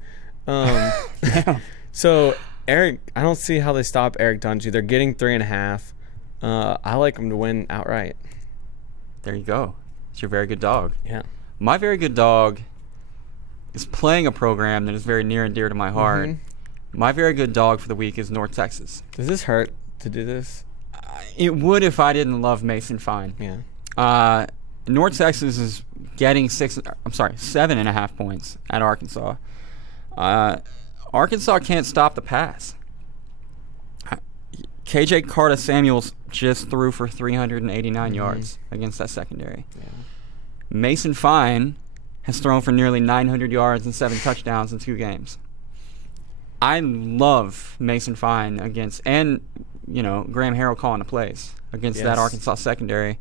So Eric, I don't see how they stop Eric Dungey. They're getting 3.5. I like them to win outright. There you go. It's your very good dog. Yeah. My very good dog is playing a program that is very near and dear to my heart. My very good dog for the week is North Texas. Does this hurt to do this? It would if I didn't love Mason Fine. Yeah. North Texas is getting 7.5 points at Arkansas. Arkansas can't stop the pass. KJ Carter-Samuels just threw for 389 yards against that secondary. Yeah. Mason Fine has thrown for nearly 900 yards and 7 touchdowns in 2 games. I love Mason Fine and Graham Harrell calling the plays against that Arkansas secondary.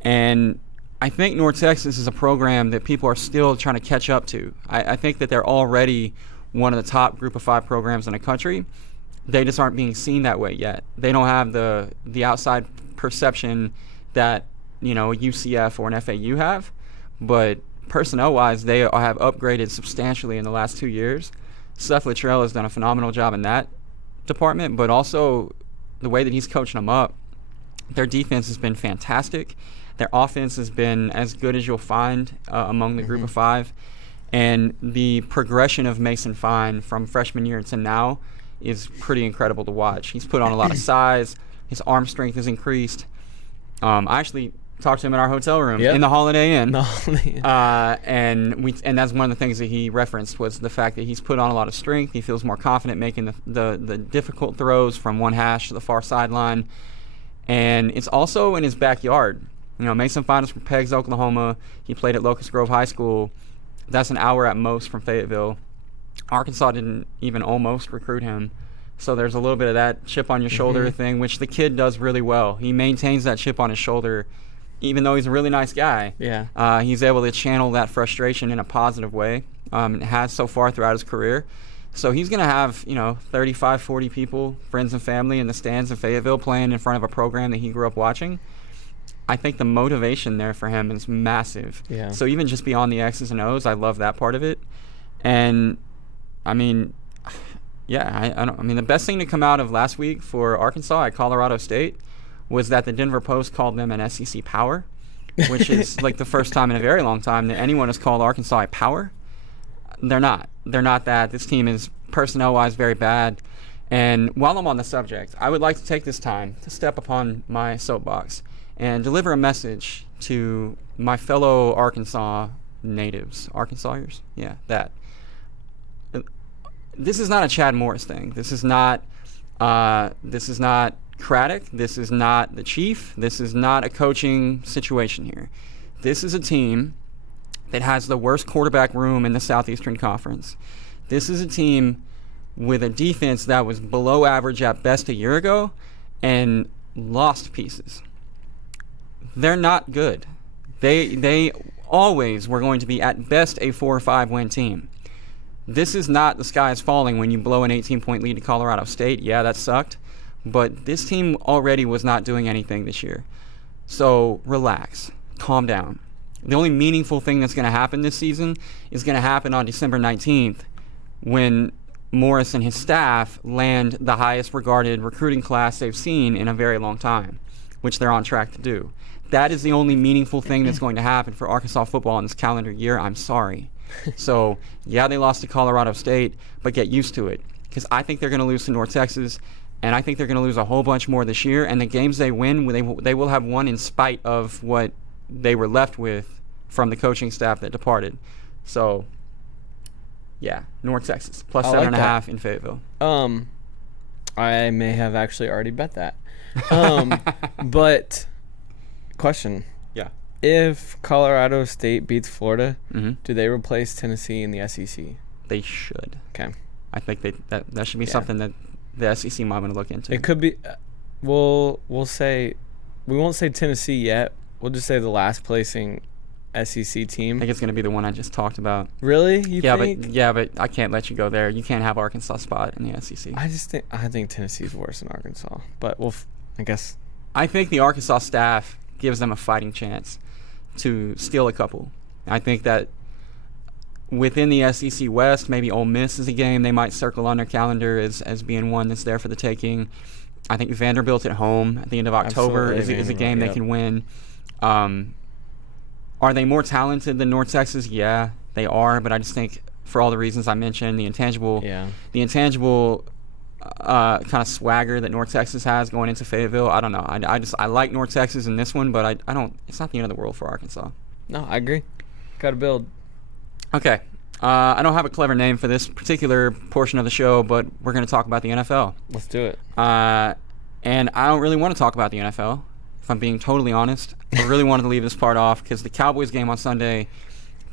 And I think North Texas is a program that people are still trying to catch up to. I think that they're already one of the top group of 5 programs in the country. They just aren't being seen that way yet. They don't have the outside perception that UCF or an FAU have. But personnel-wise, they have upgraded substantially in the last 2 years. Seth Luttrell has done a phenomenal job in that department, but also the way that he's coaching them up. Their defense has been fantastic. Their offense has been as good as you'll find among the group of 5. And the progression of Mason Fine from freshman year to now is pretty incredible to watch. He's put on a lot of size. His arm strength has increased. I actually talked to him in our hotel room in the Holiday Inn. And that's one of the things that he referenced was the fact that he's put on a lot of strength. He feels more confident making the difficult throws from one hash to the far sideline. And it's also in his backyard. Mason Fine is from Peggs, Oklahoma. He played at Locust Grove High School. That's an hour at most from Fayetteville. Arkansas didn't even almost recruit him. So there's a little bit of that chip on your shoulder thing, which the kid does really well. He maintains that chip on his shoulder, even though he's a really nice guy. Yeah. He's able to channel that frustration in a positive way, has so far throughout his career. So he's going to have, 35, 40 people, friends and family in the stands in Fayetteville playing in front of a program that he grew up watching. I think the motivation there for him is massive. Yeah. So even just beyond the X's and O's, I love that part of it. And, the best thing to come out of last week for Arkansas at Colorado State was that the Denver Post called them an SEC power, which is like the first time in a very long time that anyone has called Arkansas a power. They're not. They're not that. This team is personnel-wise very bad. And while I'm on the subject, I would like to take this time to step upon my soapbox and deliver a message to my fellow Arkansas natives. Arkansasiers? Yeah, that. This is not a Chad Morris thing. This is not Craddock. This is not the Chief. This is not a coaching situation here. This is a team that has the worst quarterback room in the Southeastern Conference. This is a team with a defense that was below average at best a year ago and lost pieces. They're not good. They always were going to be at best a 4 or 5 win team. This is not the sky is falling when you blow an 18-point lead to Colorado State. Yeah, that sucked. But this team already was not doing anything this year. So relax. Calm down. The only meaningful thing that's going to happen this season is going to happen on December 19th when Morris and his staff land the highest regarded recruiting class they've seen in a very long time, which they're on track to do. That is the only meaningful thing that's going to happen for Arkansas football in this calendar year. I'm sorry. So, yeah, they lost to Colorado State, but get used to it because I think they're going to lose to North Texas, and I think they're going to lose a whole bunch more this year, and the games they win, they will have won in spite of what they were left with from the coaching staff that departed. So, yeah, North Texas, plus 7.5 in Fayetteville. I may have actually already bet that. But, question. Yeah. If Colorado State beats Florida, do they replace Tennessee in the SEC? They should. Okay. I think that should be something that the SEC might want to look into. It could be. We'll say we won't say Tennessee yet. We'll just say the last placing SEC team. I think it's going to be the one I just talked about. Really? You think? But I can't let you go there. You can't have Arkansas spot in the SEC. I think Tennessee's worse than Arkansas. But I guess. I think the Arkansas staff gives them a fighting chance to steal a couple. I think that within the SEC West, maybe Ole Miss is a game they might circle on their calendar as being one that's there for the taking. I think Vanderbilt at home at the end of October is a game they can win. Are they more talented than North Texas? Yeah, they are. But I just think for all the reasons I mentioned, the intangible kind of swagger that North Texas has going into Fayetteville. I don't know. I like North Texas in this one, but I don't. It's not the end of the world for Arkansas. No, I agree. Got to build. Okay. I don't have a clever name for this particular portion of the show, but we're going to talk about the NFL. Let's do it. And I don't really want to talk about the NFL, if I'm being totally honest. I really wanted to leave this part off because the Cowboys game on Sunday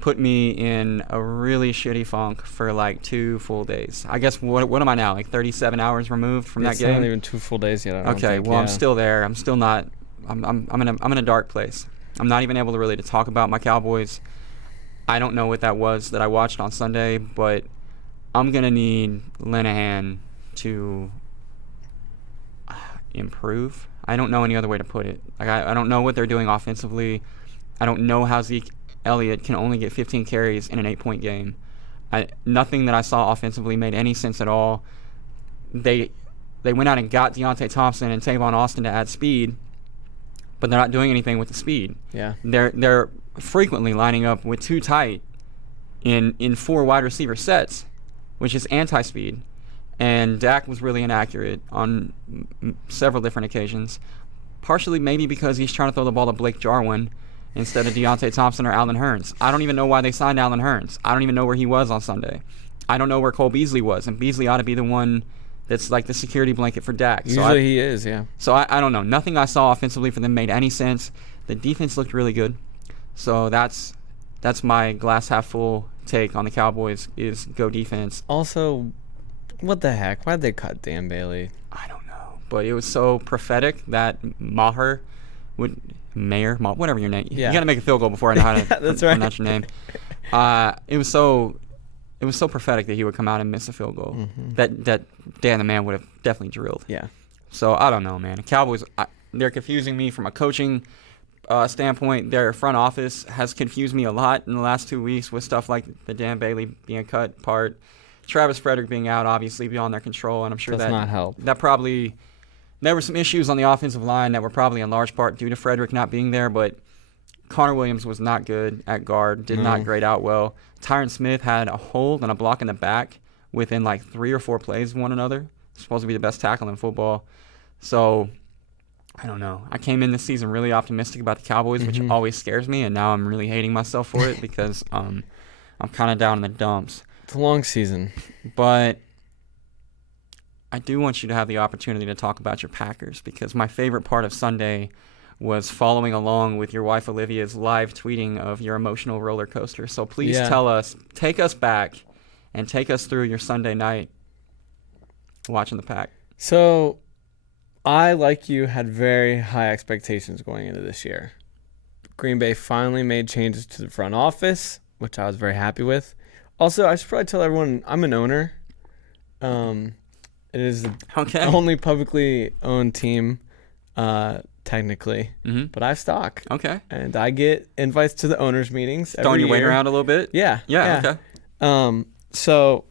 put me in a really shitty funk for like 2 full days. I guess, what am I now, like 37 hours removed from that game? It's not even 2 full days yet, I don't think. I'm still there. I'm still not. I'm in a dark place. I'm not even able to really talk about my Cowboys. I don't know what that was that I watched on Sunday, but I'm going to need Linehan to improve. I don't know any other way to put it. Like I don't know what they're doing offensively. I don't know how Zeke Elliott can only get 15 carries in an 8-point game. Nothing that I saw offensively made any sense at all. They went out and got Deontay Thompson and Tavon Austin to add speed, but they're not doing anything with the speed. Yeah. They're frequently lining up with too tight in 4 wide receiver sets, which is anti-speed. And Dak was really inaccurate on several different occasions, partially maybe because he's trying to throw the ball to Blake Jarwin instead of Deontay Thompson or Allen Hurns. I don't even know why they signed Allen Hurns. I don't even know where he was on Sunday. I don't know where Cole Beasley was, and Beasley ought to be the one that's like the security blanket for Dak. Usually he is, yeah. So I don't know. Nothing I saw offensively for them made any sense. The defense looked really good. So that's my glass half full take on the Cowboys is go defense. Also, what the heck? Why'd they cut Dan Bailey? I don't know. But it was so prophetic that Maher would whatever your name. Yeah. You got to make a field goal before I know how to that's right. pronounce your name. It was so prophetic that he would come out and miss a field goal. Mm-hmm. That Dan the man would have definitely drilled. Yeah. So I don't know, man. The Cowboys, they're confusing me from a coaching standpoint. Their front office has confused me a lot in the last 2 weeks with stuff like the Dan Bailey being cut part, Travis Frederick being out, obviously beyond their control, and I'm sure does not help. That probably there were some issues on the offensive line that were probably in large part due to Frederick not being there, but Connor Williams was not good at guard, did not grade out well. Tyron Smith had a hold and a block in the back within like 3 or 4 plays of one another. Supposed to be the best tackle in football. So I don't know. I came in this season really optimistic about the Cowboys, which always scares me, and now I'm really hating myself for it because I'm kind of down in the dumps. It's a long season. But I do want you to have the opportunity to talk about your Packers because my favorite part of Sunday was following along with your wife Olivia's live tweeting of your emotional roller coaster. So please tell us, take us back, and take us through your Sunday night watching the Pack. So I, like you, had very high expectations going into this year. Green Bay finally made changes to the front office, which I was very happy with. Also, I should probably tell everyone I'm an owner. It is the only publicly owned team, technically, but I have stock. Okay. And I get invites to the owners' meetings every Throwing your weight year. around a little bit? Yeah. Okay. So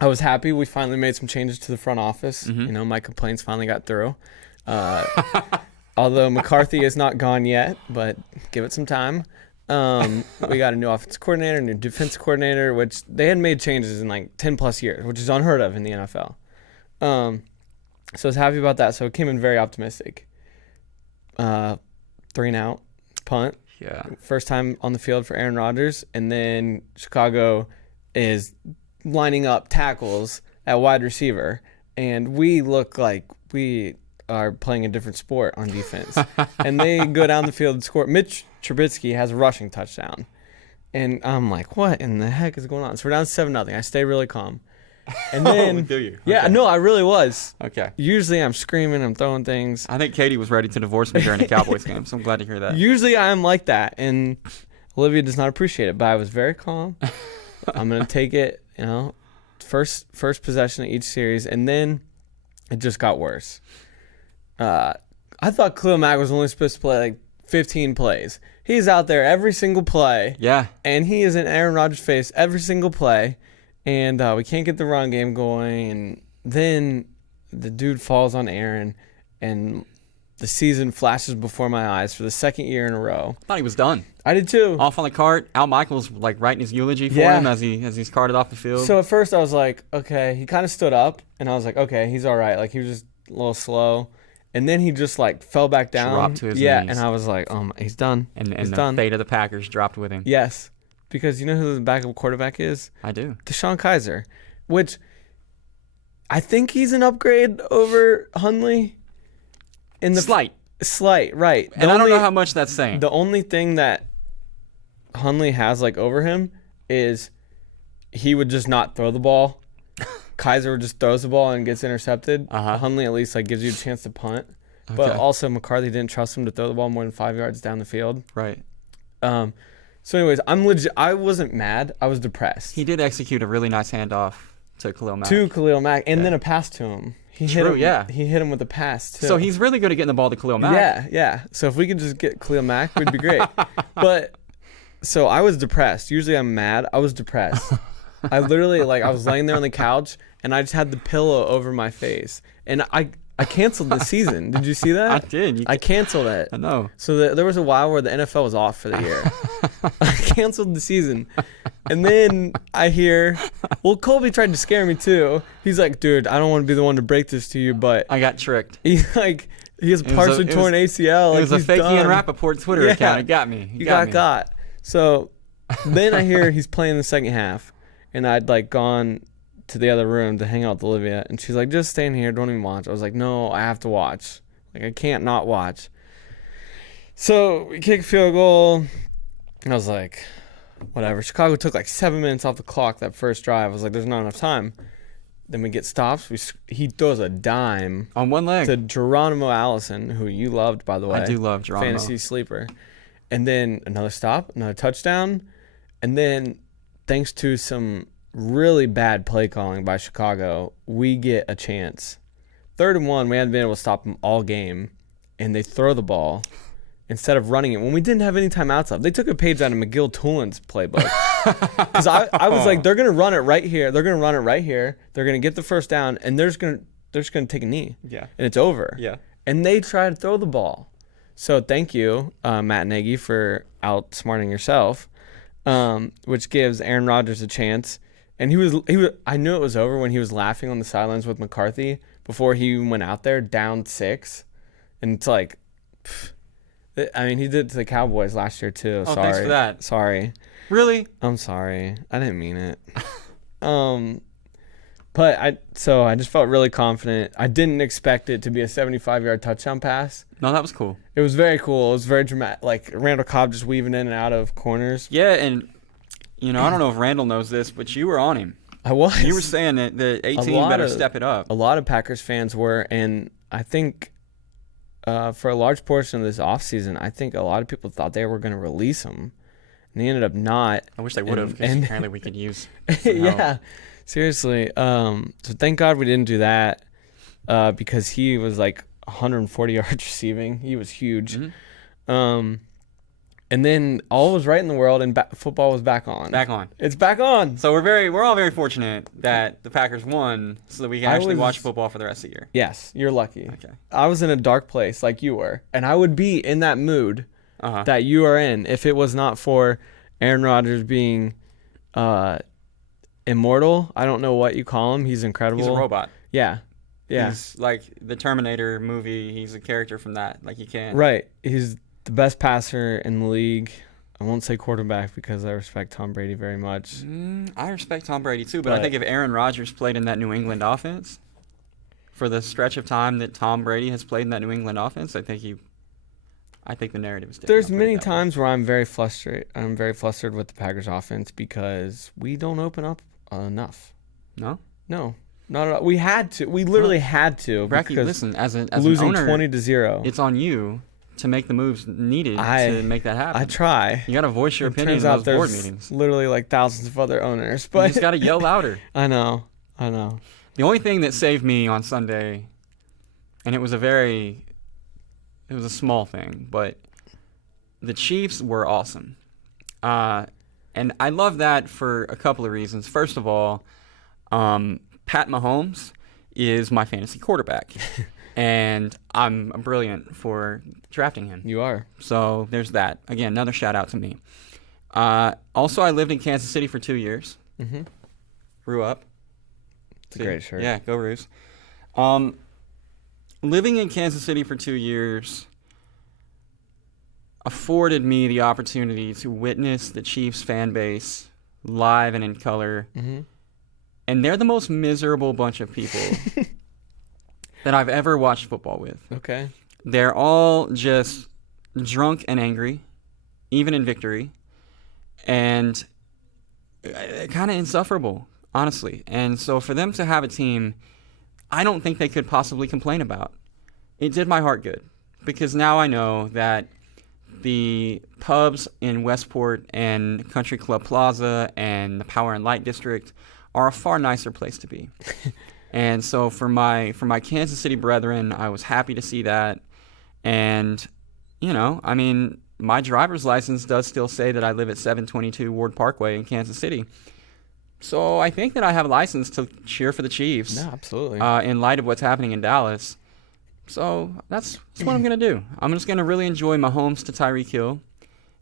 I was happy we finally made some changes to the front office. You know, my complaints finally got through. Although McCarthy is not gone yet, but give it some time. We got a new offensive coordinator, a new defense coordinator, which they had made changes in like 10 plus years, which is unheard of in the NFL. So I was happy about that. So it came in very optimistic. 3 and out, punt. Yeah. First time on the field for Aaron Rodgers. And then Chicago is lining up tackles at wide receiver. And we look like we are playing a different sport on defense. And they go down the field and score. Mitch Trubisky has a rushing touchdown. And I'm like, what in the heck is going on? So we're down 7-0. I stay really calm. And then, do you? Yeah, Okay. no, I really was. Okay. Usually I'm screaming, I'm throwing things. I think Katie was ready to divorce me during the Cowboys game, so I'm glad to hear that. Usually I am like that, and Olivia does not appreciate it, but I was very calm. I'm going to take it, you know, first possession of each series, and then it just got worse. I thought Khalil Mack was only supposed to play like 15 plays. He's out there every single play. Yeah. And he is in Aaron Rodgers' face every single play. And we can't get the run game going. And then the dude falls on Aaron. And the season flashes before my eyes for the second year in a row. I thought he was done. I did too. Off on the cart. Al Michaels like writing his eulogy for him as he's carted off the field. So at first I was like, okay, he kind of stood up, and I was like, okay, he's all right. Like he was just a little slow, and then he just like fell back down. Dropped to his knees. And I was like, he's done. And he's the done. fate of the Packers dropped with him. Yes, because you know who the backup quarterback is? I do. Deshaun Kaiser, which I think he's an upgrade over Hundley. In the Slight, right. And I don't know how much that's saying. The only thing that Hundley has like over him is he would just not throw the ball. Kaiser just throws the ball and gets intercepted. Hundley at least like gives you a chance to punt. Okay. But also McCarthy didn't trust him to throw the ball more than 5 yards down the field. Right. So anyways, I wasn't mad. I was depressed. He did execute a really nice handoff to Khalil Mack. And then a pass to him. He hit him with a pass too. So he's really good at getting the ball to Khalil Mack. Yeah. So if we could just get Khalil Mack, we'd be great. But so I was depressed. Usually I'm mad. I was depressed. I literally I was laying there on the couch and I just had the pillow over my face. And I canceled the season. Did you see that? I did. I canceled it. I know. So there was a while where the NFL was off for the year. I canceled the season. And then I hear, Colby tried to scare me too. He's like, dude, I don't want to be the one to break this to you, but I got tricked. He has partially torn ACL. It was a fake Ian Rappaport Twitter account. It got me. He got. So then I hear he's playing the second half, and I'd gone to the other room to hang out with Olivia, and she's like, just stay in here, don't even watch. I was like, no, I have to watch. I can't not watch. So we kick field goal. I was like, whatever. Chicago took 7 minutes off the clock that first drive. I was like, there's not enough time. Then we get stops. He throws a dime on one leg to Geronimo Allison, who you loved, by the way. I do love Geronimo. Fantasy sleeper. And then another stop, another touchdown. And then thanks to some really bad play calling by Chicago, we get a chance. 3rd and 1, we hadn't been able to stop them all game. And they throw the ball instead of running it when we didn't have any timeouts up. They took a page out of McGill Toolin's playbook. Because I was like, they're going to run it right here. They're going to run it right here. They're going to get the first down, and they're just going to take a knee. Yeah. And it's over. Yeah. And they try to throw the ball. So thank you, Matt Nagy, for outsmarting yourself, which gives Aaron Rodgers a chance. And he was. I knew it was over when he was laughing on the sidelines with McCarthy before he went out there down 6. And it's like, I mean, he did it to the Cowboys last year too. Oh, thanks for that. Sorry. Really? I'm sorry. I didn't mean it. But I just felt really confident. I didn't expect it to be a 75-yard touchdown pass. No, that was cool. It was very cool. It was very dramatic. Randall Cobb just weaving in and out of corners. Yeah, and I don't know if Randall knows this, but you were on him. I was. You were saying that the 18 better step it up. A lot of Packers fans were, and I think for a large portion of this offseason, I think a lot of people thought they were going to release him. And they ended up not. I wish they would have, because apparently we could use some yeah, help. Seriously. So thank God we didn't do that because he was 140 yards receiving. He was huge. Mm-hmm. And then all was right in the world, and football was back on. Back on. It's back on. So we're all very fortunate that the Packers won, so that we can actually watch football for the rest of the year. Yes, you're lucky. Okay. I was in a dark place like you were, and I would be in that mood that you are in if it was not for Aaron Rodgers being immortal. I don't know what you call him. He's incredible. He's a robot. Yeah. He's like the Terminator movie. He's a character from that. You can't. Right. He's the best passer in the league. I won't say quarterback because I respect Tom Brady very much. I respect Tom Brady too, but I think if Aaron Rodgers played in that New England offense for the stretch of time that Tom Brady has played in that New England offense, I think the narrative is different. There's many times where I'm very frustrated. I'm very flustered with the Packers offense because we don't open up enough. No, not at all. We had to. We literally had to. Bratke, listen, as losing an owner, 20-0. It's on you to make the moves needed to make that happen. I try. You got to voice your opinion in those board meetings. Literally thousands of other owners, but you just got to yell louder. I know. The only thing that saved me on Sunday, and it was a small thing, but the Chiefs were awesome. And I love that for a couple of reasons. First of all, Pat Mahomes is my fantasy quarterback. and I'm brilliant for drafting him. You are. So there's that. Again, another shout out to me. Also, I lived in Kansas City for 2 years. Mm-hmm. Grew up. It's a great shirt. Yeah, go Roos. Living in Kansas City for 2 years afforded me the opportunity to witness the Chiefs fan base live and in color. Mm-hmm. And they're the most miserable bunch of people that I've ever watched football with. Okay. They're all just drunk and angry, even in victory, and kind of insufferable, honestly. And so for them to have a team I don't think they could possibly complain about. It did my heart good because now I know that the pubs in Westport and Country Club Plaza and the Power and Light District are a far nicer place to be. And so for my Kansas City brethren, I was happy to see that. And, you know, I mean, my driver's license does still say that I live at 722 Ward Parkway in Kansas City. So I think that I have a license to cheer for the Chiefs. No, absolutely. In light of what's happening in Dallas. So that's what I'm going to do. I'm just going to really enjoy Mahomes to Tyreek Hill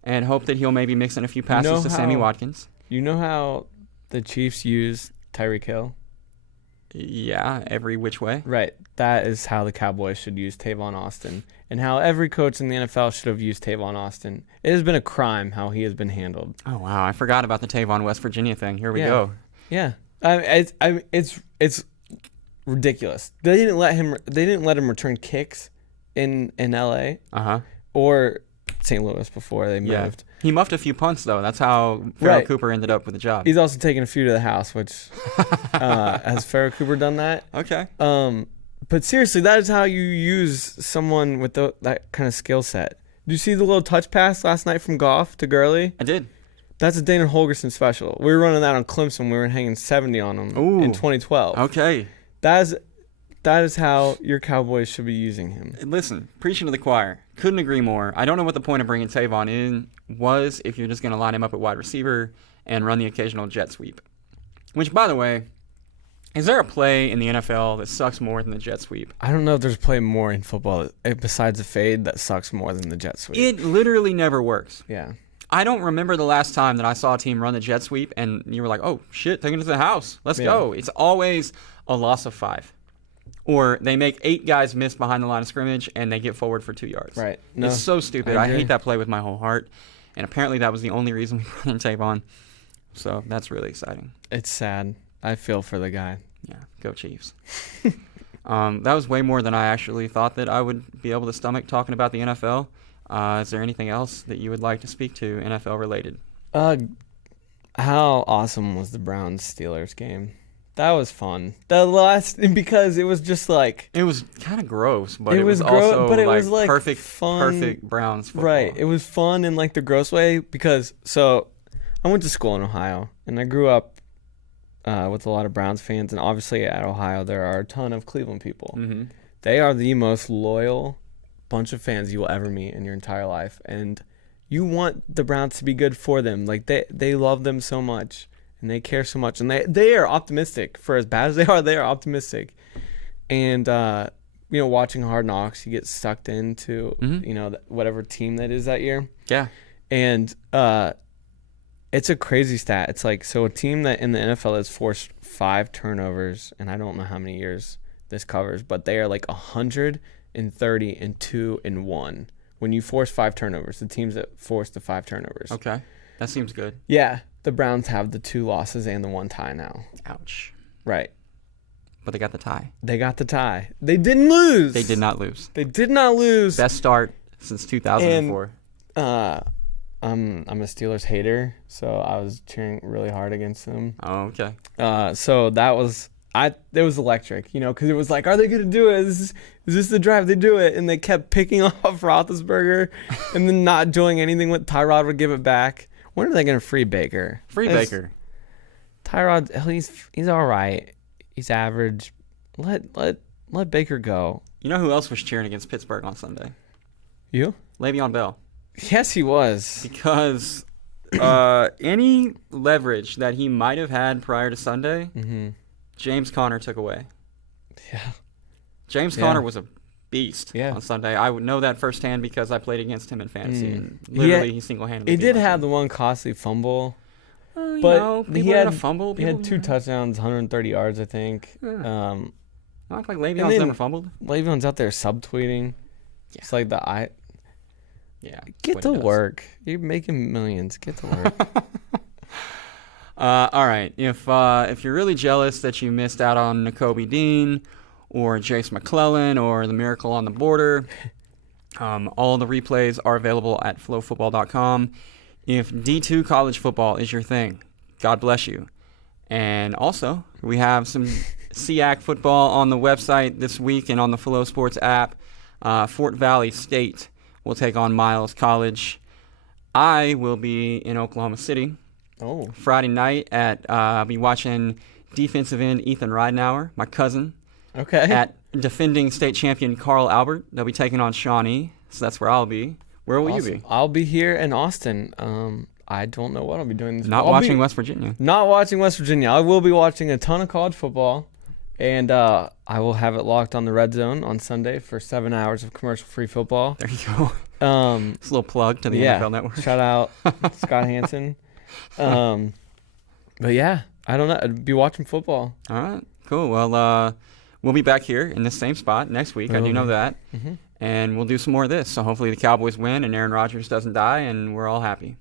and hope that he'll maybe mix in a few passes to Sammy Watkins. You know how the Chiefs use Tyreek Hill? Yeah, every which way. Right. That is how the Cowboys should use Tavon Austin and how every coach in the NFL should have used Tavon Austin. It has been a crime how he has been handled. Oh, wow. I forgot about the Tavon West Virginia thing. Here we go. Yeah. It's ridiculous. They didn't let him return kicks in LA or St. Louis before they moved. Yeah. He muffed a few punts, though. That's how Farrell Cooper ended up with the job. He's also taken a few to the house, which has Farrell Cooper done that? Okay. But seriously, that is how you use someone with that kind of skill set. Did you see the little touch pass last night from Goff to Gurley? I did. That's a Dana Holgerson special. We were running that on Clemson. We were hanging 70 on them in 2012. Okay. That is how your Cowboys should be using him. Listen, preaching to the choir. Couldn't agree more. I don't know what the point of bringing Tavon in was if you're just going to line him up at wide receiver and run the occasional jet sweep. Which, by the way, is there a play in the NFL that sucks more than the jet sweep? I don't know if there's a play more in football besides the fade that sucks more than the jet sweep. It literally never works. Yeah. I don't remember the last time that I saw a team run the jet sweep and you were like, oh, shit, taking it to the house. Let's go. It's always a loss of 5. Or they make 8 guys miss behind the line of scrimmage and they get forward for 2 yards. Right. No, it's so stupid. I hate that play with my whole heart. And apparently that was the only reason we brought in Tavon. So that's really exciting. It's sad. I feel for the guy. Yeah, go Chiefs. That was way more than I actually thought that I would be able to stomach talking about the NFL. Is there anything else that you would like to speak to NFL related? How awesome was the Browns-Steelers game? That was fun. Because it was just like... It was kind of gross, but it was also but it like was like perfect, fun, perfect Browns football. Right. It was fun in like the gross way because, so I went to school in Ohio and I grew up with a lot of Browns fans. And obviously at Ohio, there are a ton of Cleveland people. Mm-hmm. They are the most loyal bunch of fans you will ever meet in your entire life. And you want the Browns to be good for them. Like they love them so much. And they care so much. And they are optimistic. For as bad as they are optimistic. And, watching Hard Knocks, you get sucked into, whatever team that is that year. Yeah. And it's a crazy stat. It's like, so a team that in the NFL has forced 5 turnovers, and I don't know how many years this covers, but they are like 130-2-1. When you force 5 turnovers, the teams that force the 5 turnovers. Okay. That seems good. Yeah. The Browns have the 2 losses and the 1 tie now. Ouch. Right. But they got the tie. They got the tie. They didn't lose. They did not lose. They did not lose. Best start since 2004. And, I'm a Steelers hater, so I was cheering really hard against them. Oh, okay. So that was it was electric, because it was like, are they going to do it? Is this the drive? They do it, and they kept picking off Roethlisberger, and then not doing anything with Tyrod would give it back. When are they going to free Baker? Baker. Tyrod, he's all right. He's average. Let Baker go. You know who else was cheering against Pittsburgh on Sunday? You? Le'Veon Bell. Yes, he was. Because any leverage that he might have had prior to Sunday, James Conner took away. Yeah. James Conner was a beast Yeah. on Sunday. I would know that firsthand because I played against him in fantasy, and literally he single-handedly. He beat did my have team. the one costly fumble, But he had a fumble. He had 2 touchdowns, 130 yards, I think. Yeah. I act like and Le'Veon's then never fumbled. Le'Veon's out there subtweeting. Yeah. It's like Yeah. Get to work. You're making millions. Get to work. All right. If you're really jealous that you missed out on Nakobe Dean or Jace McClellan or the Miracle on the Border, all the replays are available at FloFootball.com. If D2 college football is your thing, God bless you. And also, we have some SEAC football on the website this week and on the Flow Sports app. Fort Valley State will take on Miles College. I will be in Oklahoma City Friday night I'll be watching defensive end Ethan Ridenauer, my cousin, at defending state champion Carl Albert. They'll be taking on Shawnee, so that's where I'll be. Where will you be? I'll be here in Austin. I don't know what I'll be doing this week. Not watching West Virginia. Not watching West Virginia. I will be watching a ton of college football, and I will have it locked on the Red Zone on Sunday for 7 hours of commercial-free football. There you go. It's a little plug to the NFL Network. Shout out Scott Hansen. But yeah, I don't know. I'd be watching football. All right, cool. Well, we'll be back here in the same spot next week. I do know that. Mm-hmm. And we'll do some more of this. So hopefully the Cowboys win and Aaron Rodgers doesn't die and we're all happy.